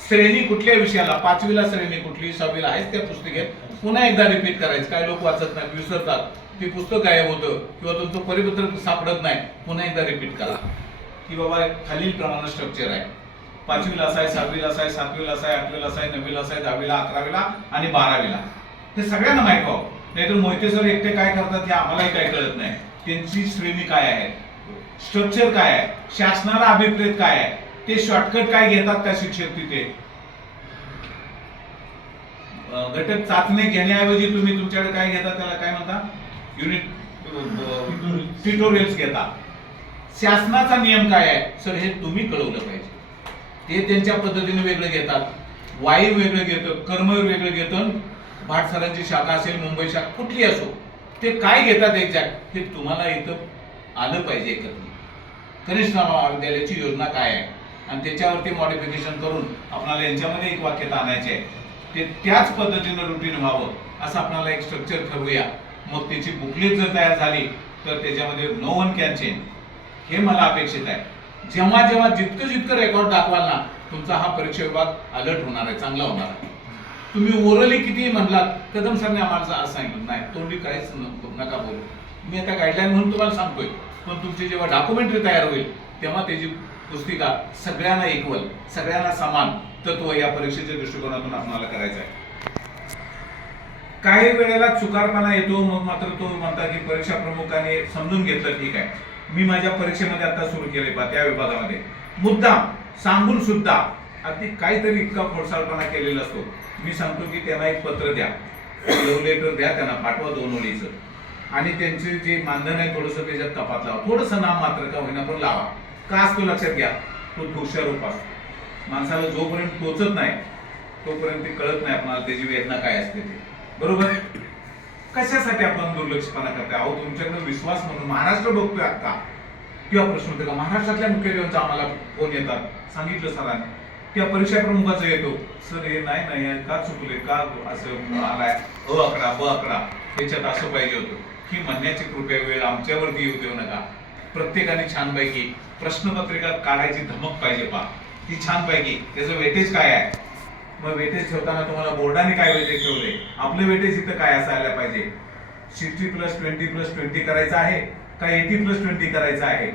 श्रेणी कुठल्या विषयाला, 5वीला श्रेणी कुठली, 6वीला आहेच त्या पुस्तकात, पुन्हा एकदा रिपीट करायचं. काय लोक वाचत नाहीत, विसरतात, ते पुस्तक गायब होतं किंवा तुमचं परिपत्रक सापडत नाही. पुन्हा एकदा रिपीट करा की बाबा खालील प्रमाणे स्ट्रक्चर आहे. 5वीला असं आहे, 6वीला असं आहे, 7वीला असं आहे, 8वीला असं आहे, 9वीला असं आहे, 10वीला, 11वीला आणि 12वीला. हे सगळ्यांना माहिती व्हावं. नाहीतर मोहिते सर एकटे काय करतात हे आम्हालाही काय कळत नाही. त्यांची श्रेणी काय आहे, स्ट्रक्चर काय आहे, शासनाला अभिप्रेत काय आहे, ते शॉर्टकट काय घेतात का शिक्षक तिथे. घटक चाचणी घेण्याऐवजी तुम्ही तुमच्याकडे काय घेता, त्याला काय म्हणता, युनिट ट्युटोरियल्स घेता. शासनाचा नियम काय आहे सर, हे तुम्ही कळवलं पाहिजे. ते त्यांच्या पद्धतीने वेगळं घेतात, वायू वेगळं घेतं, कर्मवीर वेगळं घेतं. भाट सरांची शाखा असेल, मुंबई शाखा कुठली असो, ते काय घेतात एक्झॅक्ट हे तुम्हाला इथं आलं पाहिजे. एकत्र कनिष्ठ महाविद्यालयाची योजना काय आहे आणि त्याच्यावरती मॉडिफिकेशन करून आपल्याला यांच्यामध्ये एक वाक्यता आणायची आहे. ते त्याच पद्धतीनं रुटीन व्हावं असं आपल्याला एक स्ट्रक्चर ठरवूया. मग त्याची बुकलेट जर तयार झाली तर त्याच्यामध्ये नो वन कॅन चेंज, हे मला अपेक्षित आहे. जेव्हा जेव्हा जितकं रेकॉर्ड दाखवाल ना, तुमचा हा परीक्षा विभाग अलर्ट होणार आहे, चांगला होणार आहे. तुम्ही ओरली किती म्हणलात, कदम सरने आम्हाला असं सांगितलं नाही, तोंडी काहीच नका बोलू. मी आता गाईडलाईन म्हणून तुम्हाला सांगतोय, पण तुमची जेव्हा डॉक्युमेंटरी तयार होईल तेव्हा त्याची पुस्तिका सगळ्यांना इक्वल, सगळ्यांना समान तत्व या परीक्षेच्या दृष्टिकोनातून आपल्याला करायचं आहे. काही वेळेला चुकारपणा येतो, मग मात्र तो म्हणता की परीक्षा प्रमुखाने समजून घेतलं, ठीक आहे. मी माझ्या परीक्षेमध्ये आता सुरू केले पा त्या विभागामध्ये मुद्दाम सांगून सुद्धा अगदी काहीतरी इतका खोडसाळपणा केलेला असतो. मी सांगतो की त्यांना एक पत्र द्या, लव्ह लेटर द्या त्यांना, पाठवा 2 ओळीचं आणि त्यांचे जे मानधन आहे थोडंसं त्याच्यात कपात लावा, थोडंसं नाम मात्र का होईना पण लावा. का असतो लक्षात घ्या, तो दोषारोप असतो. माणसाला जोपर्यंत टोचत नाही तोपर्यंत ते कळत नाही आपल्याला त्याची वेदना काय असते ते. बरोबर? कशासाठी आपण दुर्लक्षपणा करताय? अहो तुमच्याकडे विश्वास म्हणून महाराष्ट्र बघतोय आता. किंवा प्रश्न होते का महाराष्ट्रातल्या मुख्यालयांचा आम्हाला फोन येतात, सांगितलं सरांनी, किंवा परीक्षा प्रमुखाचा येतो, सर हे नाही का चुकले, का असं आलाय अ 11 त्याच्यात असं पाहिजे होतं. ही म्हणण्याची कृपया वेळ आमच्यावरती येऊ देऊ नका. प्रत्येकाने छानपैकी प्रश्नपत्रिका काढायची धमक पाहिजे पा, ती छानपैकी त्याचं वेटेज काय आहे. मग वेटेज ठेवताना तुम्हाला बोर्डाने काय वेटेज ठेवले, आपलं वेटेज इथं काय असायला पाहिजे. 60+20+20 करायचं आहे का 80+20 करायचं आहे,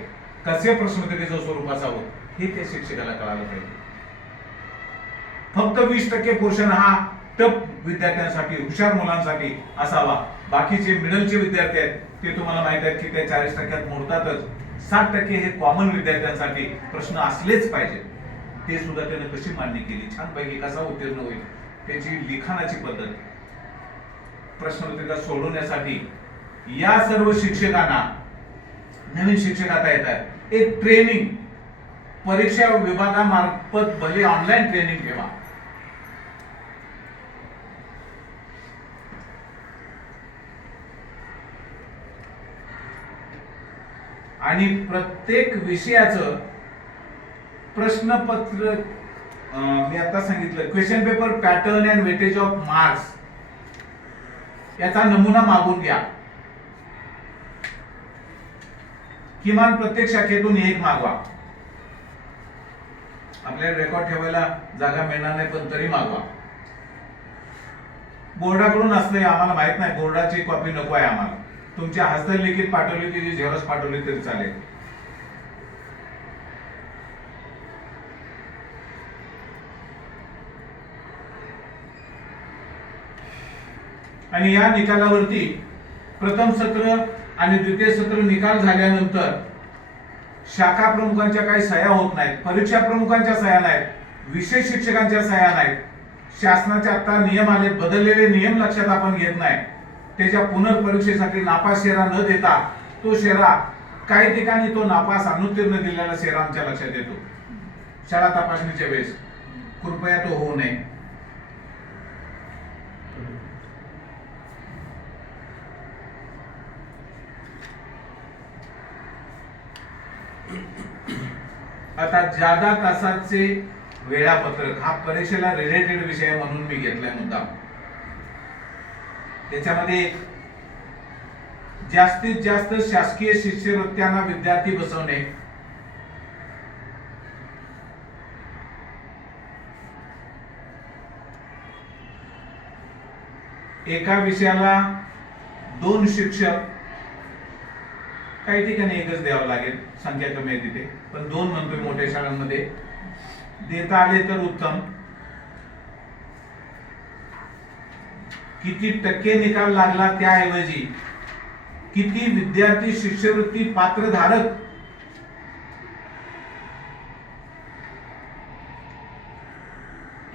कसे प्रश्नपत्रिकेचं स्वरूप असावं हे त्या शिक्षकाला कळालं पाहिजे. फक्त 20% पोर्शन हा टप विद्यार्थ्यांसाठी, हुशार मुलांसाठी असावा. बाकीचे मिडलचे विद्यार्थी आहेत ते तुम्हाला माहित आहेत की त्या 40% मोडतातच. 60% हे कॉमन विद्यार्थ्यांसाठी प्रश्न असलेच पाहिजे. ते सुद्धा त्याने कशी मांडणी केली, छानपैकी कसा उत्तीर्ण होईल, त्याची लिखाणाची पद्धत, प्रश्नपत्रिका सोडवण्यासाठी या सर्व शिक्षकांना, नवीन शिक्षक आता येत आहेत, एक ट्रेनिंग परीक्षा विभागामार्फत भले ऑनलाईन ट्रेनिंग ठेवा. आणि प्रत्येक विषयाचं प्रश्नपत्र, मी आता सांगितलं question paper pattern and weightage of marks, याचा नमुना मागून घ्या. किमान प्रत्येक शाखेतून एक मागवा. आपल्याला रेकॉर्ड ठेवायला जागा मिळणार नाही पण तरी मागवा. बोर्डाकडून असते आम्हाला माहित नाही, बोर्डाची कॉपी नको आहे आम्हाला. तुमच्या हस्तलिखित पाठवली ती झेरॉक्स पाठवली तरी चालेल. आणि या निकालावरती प्रथम सत्र आणि द्वितीय सत्र निकाल झाल्यानंतर शाखा प्रमुखांच्या काही सह्या होत नाहीत, परीक्षा प्रमुखांच्या सह्या नाहीत, विषय शिक्षकांच्या सह्या नाहीत. शासनाचे आता नियम आले, बदललेले नियम लक्षात आपण घेत नाही. त्याच्या पुनर्परीक्षेसाठी नापास शेरा न देता तो शेरा, काही ठिकाणी तो नापास अनुत्तीर्ण दिलेला शेरा आमच्या लक्षात येतो शाळा तपासणीच्या वेळेस. कृपया तो होऊ नये. आता जादा तासाचे वेळापत्रक हा परीक्षेला रिलेटेड विषय म्हणून मी घेतलाय मुद्दा. त्याच्यामध्ये जास्तीत जास्त शासकीय शिष्यवृत्त्यांना विद्यार्थी बसवणे, एका विषयाला 2 शिक्षक, काही ठिकाणी एकच द्यावं लागेल, संख्या कमी आहे तिथे, पण 2 म्हणतोय मोठ्या शाळांमध्ये. देता आले तर उत्तम. किती टक्के निकाल लागला त्याऐवजी किती विद्यार्थी शिष्यवृत्ती पात्रधारक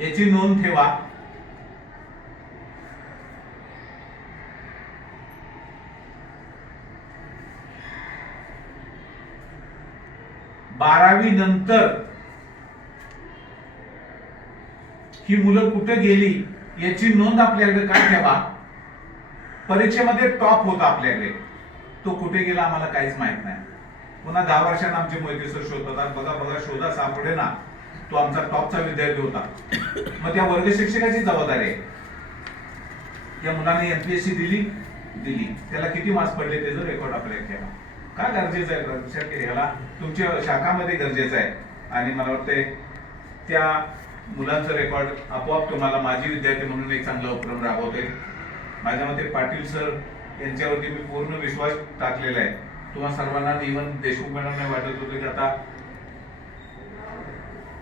याची नोंद ठेवा. बारावी नंतर ही मुलं कुठे गेली याची नोंद आपल्याकडे काय ठेवा. परीक्षेमध्ये टॉप होता आपल्याकडे, तो कुठे गेला आम्हाला काहीच माहित नाही. पुन्हा 10 वर्षांना आमचे मोहिते सर शोधतात, बघा शोधा सापडे ना, तो आमचा टॉपचा विद्यार्थी होता. मग त्या वर्ग शिक्षकाची जबाबदारी आहे. या मुलाने एमपीएससी दिली, त्याला किती मार्क्स पडले त्याचं रेकॉर्ड आपल्याला ठेवा. का गरजेचं आहे लक्षात घ्यायला, तुमच्या शाखामध्ये गरजेचं आहे. आणि मला वाटतंय त्या मुलांचं रेकॉर्ड आपोआप तुम्हाला माझी विद्यार्थी म्हणून एक चांगला उपक्रम राबवते. माझ्या मते पाटील सर यांच्यावरती मी पूर्ण विश्वास टाकलेला आहे. तुम्हा सर्वांना इव्हन देशमुख मॅडमने वाटत होतं की आता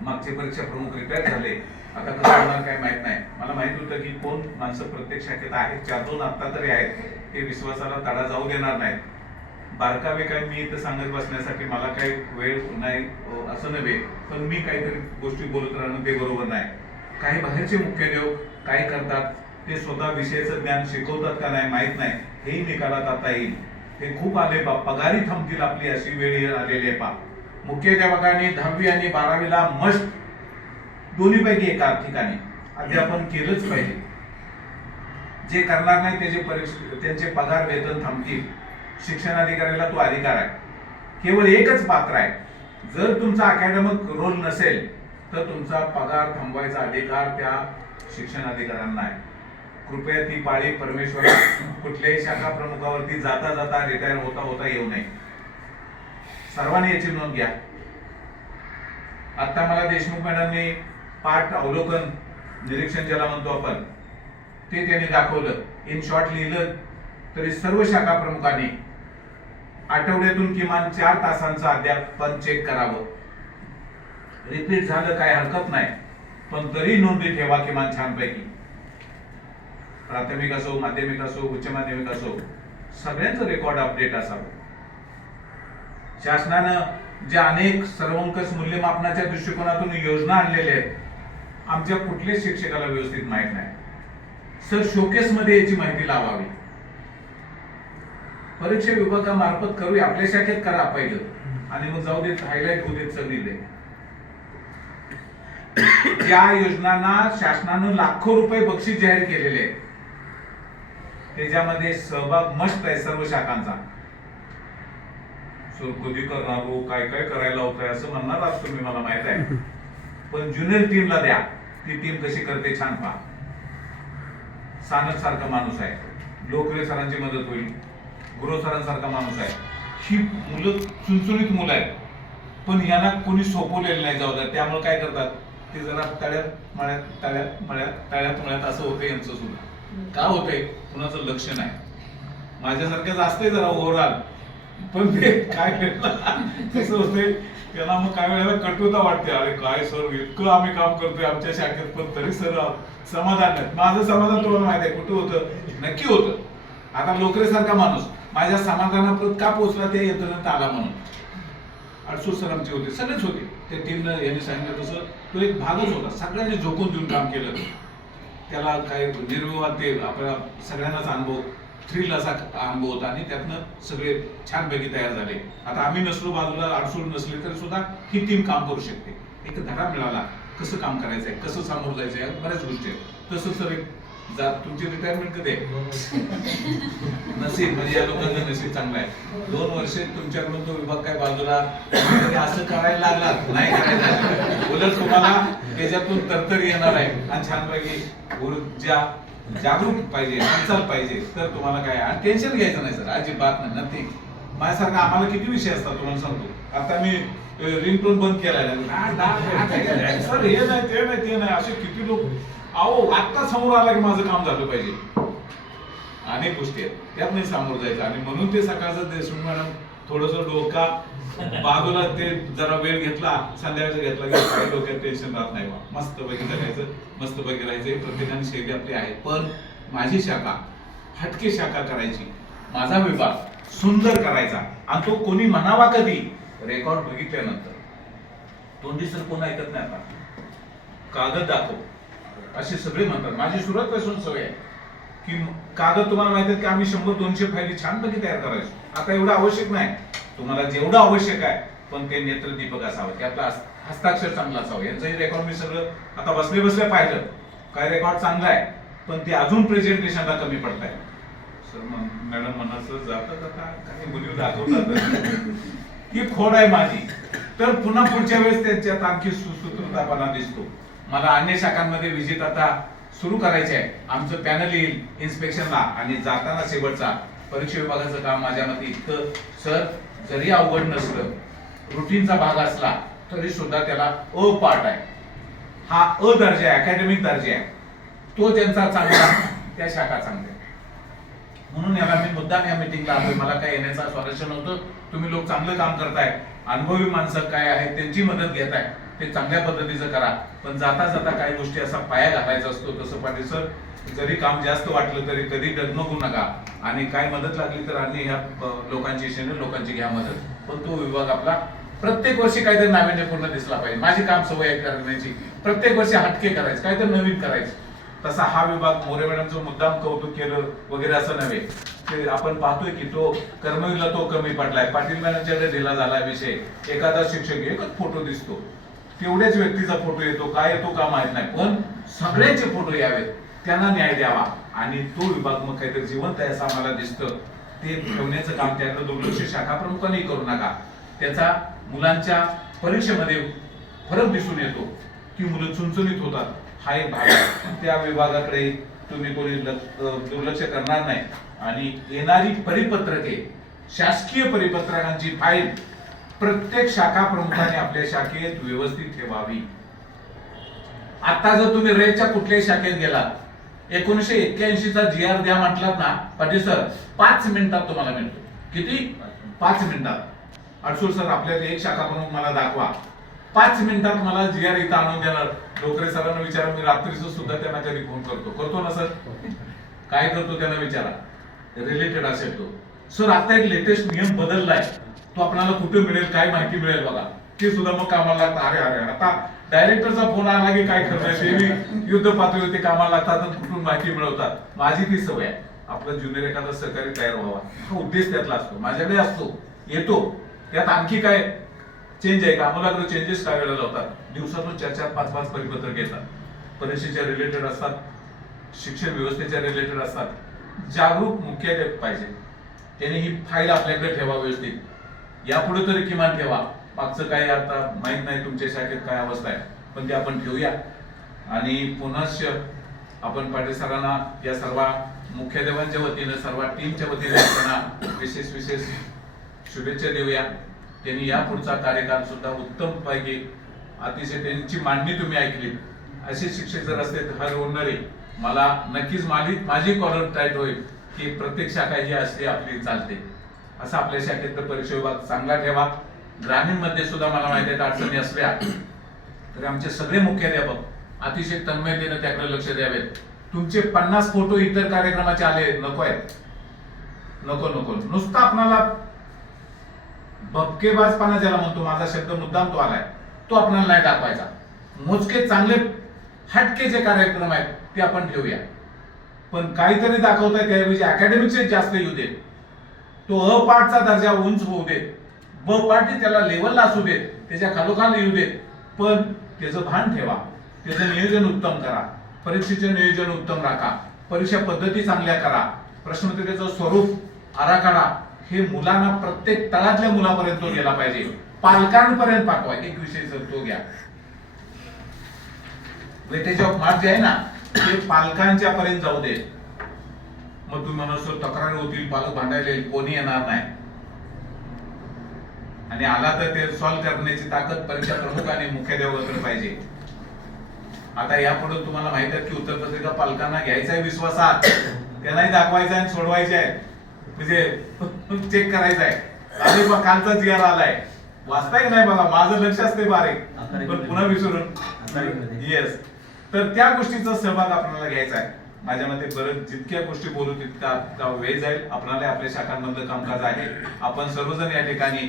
मागचे परीक्षा प्रमुख रिटायर झाले, आता कसं होणार काय माहित नाही. मला माहित होतं की कोण माणसं प्रत्येक शाखेत आहेत, 4-2 आता तरी आहेत, ते विश्वासाला तडा जाऊ देणार नाहीत. बारकावे काय मी इथं सांगत बसण्यासाठी मला काही वेळ नाही असं नव्हे, पण मी काहीतरी गोष्टी बोलत राहणं ते बरोबर नाही. काही बाहेरचे मुख्याध्यापक काय करतात ते स्वतः विषयाचं ज्ञान शिकवतात का नाही माहित नाही, हेही निकालात आता येईल. हे खूप आले बा, पगारी थांबतील आपली अशी वेळ आलेली आहे पा. मुख्याध्यापकांनी 10वी आणि 12वीला मस्ट दोन्हीपैकी एका ठिकाणी अध्यापन केलंच पाहिजे. जे करणार नाही त्यांचे पगार वेतन थांबतील. शिक्षण अधिकाऱ्याला तो अधिकार आहे. केवळ एकच पात्र आहे, जर तुमचा अकॅडमिक रोल नसेल तर तुमचा पगार थांबवायचा अधिकार त्या शिक्षण अधिकाऱ्यांना आहे. कृपया ती पाळी परमेश्वरा कुठल्याही शाखा प्रमुखावरती जाता जाता रिटायर होता होता येऊ नये. सर्वांनी याची नोंद घ्या. आता मला देशमुख मॅडमने पाठ अवलोकन निरीक्षण ज्याला म्हणतो आपण ते त्यांनी दाखवलं. इन शॉर्ट लिहिलं तरी सर्व शाखा प्रमुखांनी आठवड्यातून किमान 4 तासांचं अध्यापन चेक करावं. रिपीट झालं काय हरकत नाही, पण तरी नोंदी ठेवा किमान छानपैकी. प्राथमिक असो, माध्यमिक असो, उच्च माध्यमिक असो, सगळ्यांचं रेकॉर्ड अपडेट असावं. शासनानं जे अनेक सर्वंकष मूल्यमापनाच्या दृष्टिकोनातून योजना आणलेल्या आहेत, आमच्या कुठल्याच शिक्षकाला व्यवस्थित माहित नाही. सर शोकेस मध्ये याची माहिती लावावी. परीक्षा विभागामार्फत करूया, आपल्या शाखेत करा पहिलं आणि मग जाऊ देत, हायलाइट होऊ देत सगळी दे. ज्या योजनांना शासनानं लाखो रुपये बक्षीस जाहीर केलेले आहेत त्याच्यामध्ये सहभाग मस्त आहे सर्व शाखांचा. सर कधी करणार हो, काय काय करायला होतंय असं म्हणणार आहात तुम्ही, मला माहित आहे. पण ज्युनियर टीमला द्या, ती टीम कशी करते छान पहा. सानप सारखा माणूस आहे, लोकरे सरांची मदत होईल. गुरु सरांसारखा माणूस आहे. ही मुलं चुणचुणीत मुलं आहेत, पण यांना कोणी सोपवलेलं नाही. जाऊ द्या, त्यामुळे काय करतात ते जरा तळ्यात मळ्यात तळ्यात मळ्यात तळ्यात मळ्यात असं होतं यांचं सुद्धा. का होतंय कुणाचं लक्ष नाही. माझ्यासारखंच असतंय जरा ओव्हरऑल, पण ते काय कसं होतंय त्याला मग काय वेळेला कटुता वाटते. अरे काय सर इतकं आम्ही काम करतोय आमच्या शाखेत, पण तरी सर समाधान नाही. माझं समाधान तुम्हाला माहिती आहे कुठं होतं, नक्की होतं. आता लोकरे सारखा माणूस माझ्या समाधानापर्यंत का पोहोचला, त्या यंत्रणेत आला म्हणून. अडसूळ सरांची होते, सगळेच होते. त्या टीमनं यांनी सांगितलं तसं तो एक भागच होता. सगळ्यांनी झोकून देऊन काम केलं. त्याला काय निर्विवाद ते आपल्याला सगळ्यांनाच अनुभव, थ्रिल असा अनुभव होता आणि त्यातनं सगळे छानपैकी तयार झाले. आता आम्ही नसलो बाजूला, अडसूळ नसले तरी सुद्धा ही टीम काम करू शकते. एक धडा मिळाला कसं काम करायचंय, कसं सामोरं जायचंय, बऱ्याच गोष्टी आहेत. तसं सर एक तुमची रिटायरमेंट कधी आहे? नसीब म्हणजे या लोकांचं नसीब चांगलं आहे. 2 वर्ष तुमच्याकडून तो विभाग काय बाजूला असं करायला लागला नाही करायचं, उलट तुम्हाला त्याच्यातून तरतरी येणार आहे आणि छानपैकी ऊर्जा जागरूक पाहिजे, हालचाल पाहिजे. तर तुम्हाला काय आणि टेन्शन घ्यायचं नाही सर, अजिबात नाही. नथिंग. माझ्यासारखं आम्हाला किती विषय असतात तुम्हाला सांगतो. आता मी रिंगटोन बंद केलाय सर, हे नाही ते नाही ते नाही, असे किती लोक. अहो आत्ता समोर आला की माझं काम झालं पाहिजे. अनेक गोष्टी आहेत त्यात नाही सामोरं जायचं. आणि म्हणून ते सकाळचं देशमुख मॅडम थोडस डोका बाजूला ते जरा वेळ घेतला, संध्याकाळचा घेतला की काही डोक्यात टेन्शन राहत नाही. मस्तपैकी जगायचं, मस्तपैकी राहायचं. प्रत्येकाने शैली आपली आहे, पण माझी शाखा हटके शाखा करायची, माझा विभाग सुंदर करायचा. आणि तो कोणी म्हणावा कधी रेकॉर्ड बघितल्यानंतर. तोंडी सर कोण ऐकत नाही. आता कागद दाखव असे सगळे म्हणतात. माझी सुरुवातपासून सवय आहे की कागद तुम्हाला माहिती आहे की आम्ही 100-200 फायली छानपैकी तयार करायचो. आता एवढं आवश्यक नाही, तुम्हाला जेवढं आवश्यक आहे, पण ते नेत्रदीपक असावं, की आपला हस्ताक्षर चांगला असावं. यांचंही रेकॉर्ड मी सगळं आता बसले बसल्या पाहिलं. काय रेकॉर्ड चांगला आहे, पण ते अजून प्रेझेंटेशनला कमी पडत आहे. सर मॅडम म्हणायचं जातात आता काही मुली दाखवतात ही खोड आहे माझी. तर पुन्हा पुढच्या वेळेस त्यांच्यात आणखी सुसूत्रतापणा दिसतो. मला अन्य शाखांमध्ये विजिट आता सुरू करायचे आहे. आमचं पॅनल येईल इन्स्पेक्शनला आणि जाताना शेवटचा परीक्षा विभागाचं काम माझ्या मते इतकं सर जरी अवघड नसलं, रुटीनचा भाग असला तरी सुद्धा त्याला अ पार्ट आहे. हा अ दर्जा आहे, अकॅडमिक दर्जा आहे. तो ज्यांचा चांगला त्या शाखा चांगल्या. म्हणून याला मी मुद्दाम या मीटिंगला आलोय. मला काय येण्याचं स्वारस्य नव्हतं. तुम्ही लोक चांगलं काम करताय, अनुभवी माणसं काय आहेत त्यांची मदत घेताय, ते चांगल्या पद्धतीचं करा. पण जाता जाता काही गोष्टी असा पाया घालायचा असतो. तसं पाटील सर जरी काम जास्त वाटलं तरी कधी डगमगू नका. आणि काय मदत लागली तर आणि ह्या लोकांची सेने लोकांची घ्या मदत. पण तो विभाग आपला प्रत्येक वर्षी काहीतरी नाविन्यपूर्ण दिसला पाहिजे. माझी काम सवय आहे करण्याची. प्रत्येक वर्षी हटके करायचं, काहीतरी नवीन करायचं. तसा हा विभाग मोरे मॅडमचं मुद्दाम कौतुक केलं वगैरे असं नव्हे. ते आपण पाहतोय की तो कर्मवीरला तो कमी पडलाय. पाटील मॅडमच्याकडे दिला झाला विषय, एखादा शिक्षक एकच फोटो दिसतो, तेवढ्याच व्यक्तीचा फोटो येतो, काय येतो का माहित नाही, पण सगळ्यांचे फोटो यावेत, त्यांना न्याय द्यावा. आणि तो विभाग मग काहीतरी जिवंत आहे असं आम्हाला दिसतं. ते ठेवण्याचं काम त्याकडे दुर्लक्ष शाखा प्रमुखांनी करू नका. त्याचा मुलांच्या परीक्षेमध्ये फरक दिसून येतो की मुलं चुणचुणीत होतात, हा एक भाग आहे. त्या विभागाकडे तुम्ही कोणी दुर्लक्ष करणार नाही. आणि येणारी परिपत्रके, शासकीय परिपत्रकांची फाईल प्रत्येक शाखा प्रमुखाने आपल्या शाखेत व्यवस्थित ठेवावी. आता जर तुम्ही रेच्या कुठल्याही शाखेत गेला, 1981 चा GR द्या म्हटलात ना पाटील सर, 5 मिनिटात तुम्हाला मिळतो. किती? 5 मिनिटात. अडसूळ सर आपल्याला एक शाखा प्रमुख मला दाखवा, 5 मिनिटात मला GR इथं आणून देणार. डोकरे सरांना विचारा, मी रात्रीचं सुद्धा त्यांना कधी फोन करतो ना सर, काय करतो त्यांना विचारा, रिलेटेड असेल तो. सर आता एक लेटेस्ट नियम बदललाय, तो आपल्याला कुठे मिळेल, काय माहिती मिळेल बघा, ते सुद्धा मग कामाला लागतं. अरे अरे आता डायरेक्टरचा फोन आला की काय करणार, ते युद्ध पातळीवरती कामाला लागतात आणि कुठून माहिती मिळवतात. माझी ती सवय आहे, आपला ज्युनियर एखादा सहकारी तयार व्हावा हा उद्देश त्यातला असतो, माझ्याकडे असतो, येतो. त्यात आणखी काय चेंज आहे का, आम्हाला चेंजेस काय वेळेला होतात. दिवसातून 4-4, 5-5 परिपत्रक येतात, परीक्षेच्या रिलेटेड असतात, शिक्षण व्यवस्थेच्या रिलेटेड असतात. जागरूक मुख्याध्यापक पाहिजे, त्याने ही फाईल आपल्याकडे ठेवा व्यवस्थित. यापुढे तरी किमान ठेवा. मागचं काय आता माहित नाही तुमच्या शाखेत काय अवस्था आहे, पण ते आपण ठेवूया. आणि पुनश्च आपण पाटील सरांना या सर्व मुख्याध्यापकांच्या वतीनं, सर्व टीमच्या वतीने त्यांना विशेष शुभेच्छा देऊया. त्यांनी या पुढचा कार्यकाल सुद्धा उत्तम पैकी, अतिशय त्यांची मांडणी तुम्ही ऐकली. असे शिक्षक जर असते तर हर होणारे, मला नक्कीच माझी कॉलर टाईट होईल की प्रत्येक शाखा ही असली आपली चालते. असं आपल्या शाखेत परीक्षा विभाग चांगला ठेवा. ग्रामीण मध्ये सुद्धा मला माहिती आहे अडचणी असल्या तरी आमचे सगळे मुख्याध्यापक अतिशय तन्मयतेने त्याकडे लक्ष द्यावेत. तुमचे 50 फोटो इतर कार्यक्रमाचे आले नको आहेत, नको. नुसतं आपणाला भपकेबाजपणा ज्याला म्हणतो, माझा शब्द मुद्दाम तो आलाय, तो आपल्याला नाही दाखवायचा. मोजके चांगले हटके जे कार्यक्रम आहेत ते आपण ठेवूया, पण काहीतरी दाखवताय त्याऐवजी अकॅडमिकचे जास्त येऊ देत. तो अ पाठचा दर्जा उंच होऊ देत, ब पाठी त्याला लेवलला असू देत, त्याच्या खालोखाल येऊ देत, पण त्याचं भान ठेवा, त्याचं नियोजन उत्तम करा, परीक्षेचे नियोजन उत्तम राखा, परीक्षा पद्धती चांगल्या करा, प्रश्नपत्रिकेचं स्वरूप आराखडा हे मुलांना प्रत्येक तळातल्या मुलापर्यंत गेला पाहिजे, पालकांपर्यंत पाठवा. एक विषय जर तो घ्या, वेटेज ऑफ मार्क जे आहे ना ते पालकांच्या पर्यंत जाऊ दे. मग तुम्ही म्हणतो तक्रार होतील, पालक भांडायला कोणी येणार नाही, आणि आला तर ते सॉल्व्ह करण्याची ताकद परीक्षा प्रमुख आणि मुख्याध्यापकाकडे पाहिजे. आता यापुढे तुम्हाला माहित आहे की उत्तरपत्रिका पालकांना घ्यायचा आहे विश्वासात, त्यांनाही दाखवायचा आहे, सोडवायचे आहे, म्हणजे चेक करायचा आहे. अरे बा कालचा GR आलाय, वाचताय नाही बघा, माझं लक्ष असते बारीक, पण पुन्हा विसरून येस. तर त्या गोष्टीचा सहभाग आपल्याला घ्यायचा आहे. माझ्या मते बरं जितक्या गोष्टी बोलू तितका वेळ जाईल. आपल्याला आपल्या शाखांमधलं कामकाज आहे, आपण सर्वजण या ठिकाणी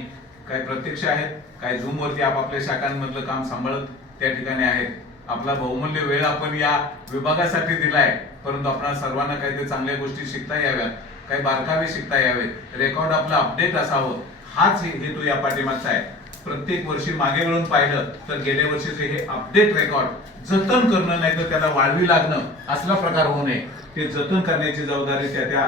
काही प्रत्यक्ष आहेत, काही झूम वरती आपापल्या शाखांमधलं काम सांभाळत त्या ठिकाणी आहेत. आपला बहुमूल्य वेळ आपण या विभागासाठी दिलाय, परंतु आपल्याला सर्वांना काही ते चांगल्या गोष्टी शिकता याव्यात, काही बारकावे शिकता यावेत, रेकॉर्ड आपलं अपडेट असावं, हाच हेतू या पाठीमागचा आहे. प्रत्येक वर्षी मागे वळून पाहिलं तर गेल्या वर्षीचे हे अपडेट रेकॉर्ड जतन करणं, नाही तर त्याला वाढवी लागणं असला प्रकार होऊ नये. ते जतन करण्याची जबाबदारी त्या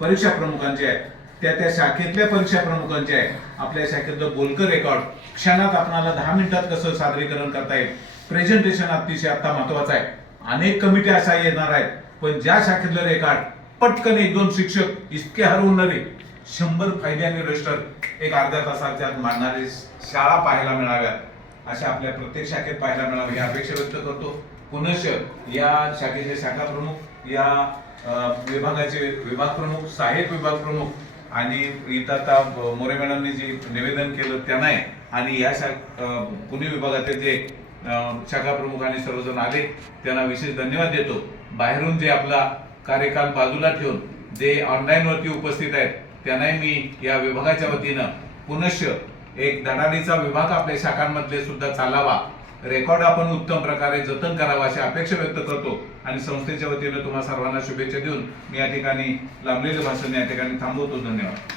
परीक्षा प्रमुखांची आहे, त्या शाखेतल्या परीक्षा प्रमुखांची आहे. आपल्या शाखेतलं बोलकं रेकॉर्ड क्षणात आपल्याला 10 मिनिटात कसं सादरीकरण करता येईल, प्रेझेंटेशन अतिशय आता महत्वाचं आहे. अनेक कमिट्या अशा येणार आहेत, पण ज्या शाखेतलं रेकॉर्ड पटकन 1-2 शिक्षक इतके हरवणारे 100 फायदे आणि रजिस्टर एक अर्ध्या तासात त्यात मांडणारी शाळा पाहायला मिळाव्यात, अशा आपल्या प्रत्येक शाखेत पाहायला मिळावं ही अपेक्षा व्यक्त करतो. पुनश्च या शाखेचे शाखा प्रमुख, या विभागाचे विभाग प्रमुख, सहाय्यक विभाग प्रमुख आणि इथं आता मोरे मॅडमने जे निवेदन केलं त्यांना, आणि या पुणे विभागाचे जे शाखा प्रमुख आणि सर्वजण आले त्यांना विशेष धन्यवाद देतो. बाहेरून जे आपला कार्यकाल बाजूला ठेवून जे ऑनलाईन वरती उपस्थित आहेत त्यांनाही मी या विभागाच्या वतीनं पुनश्च एक धडाडीचा विभाग आपल्या शाखांमधले सुद्धा चालावा, रेकॉर्ड आपण उत्तम प्रकारे जतन करावा अशी अपेक्षा व्यक्त करतो आणि संस्थेच्या वतीनं तुम्हा सर्वांना शुभेच्छा देऊन मी या ठिकाणी लांबलेलं भाषण या ठिकाणी थांबवतो. धन्यवाद.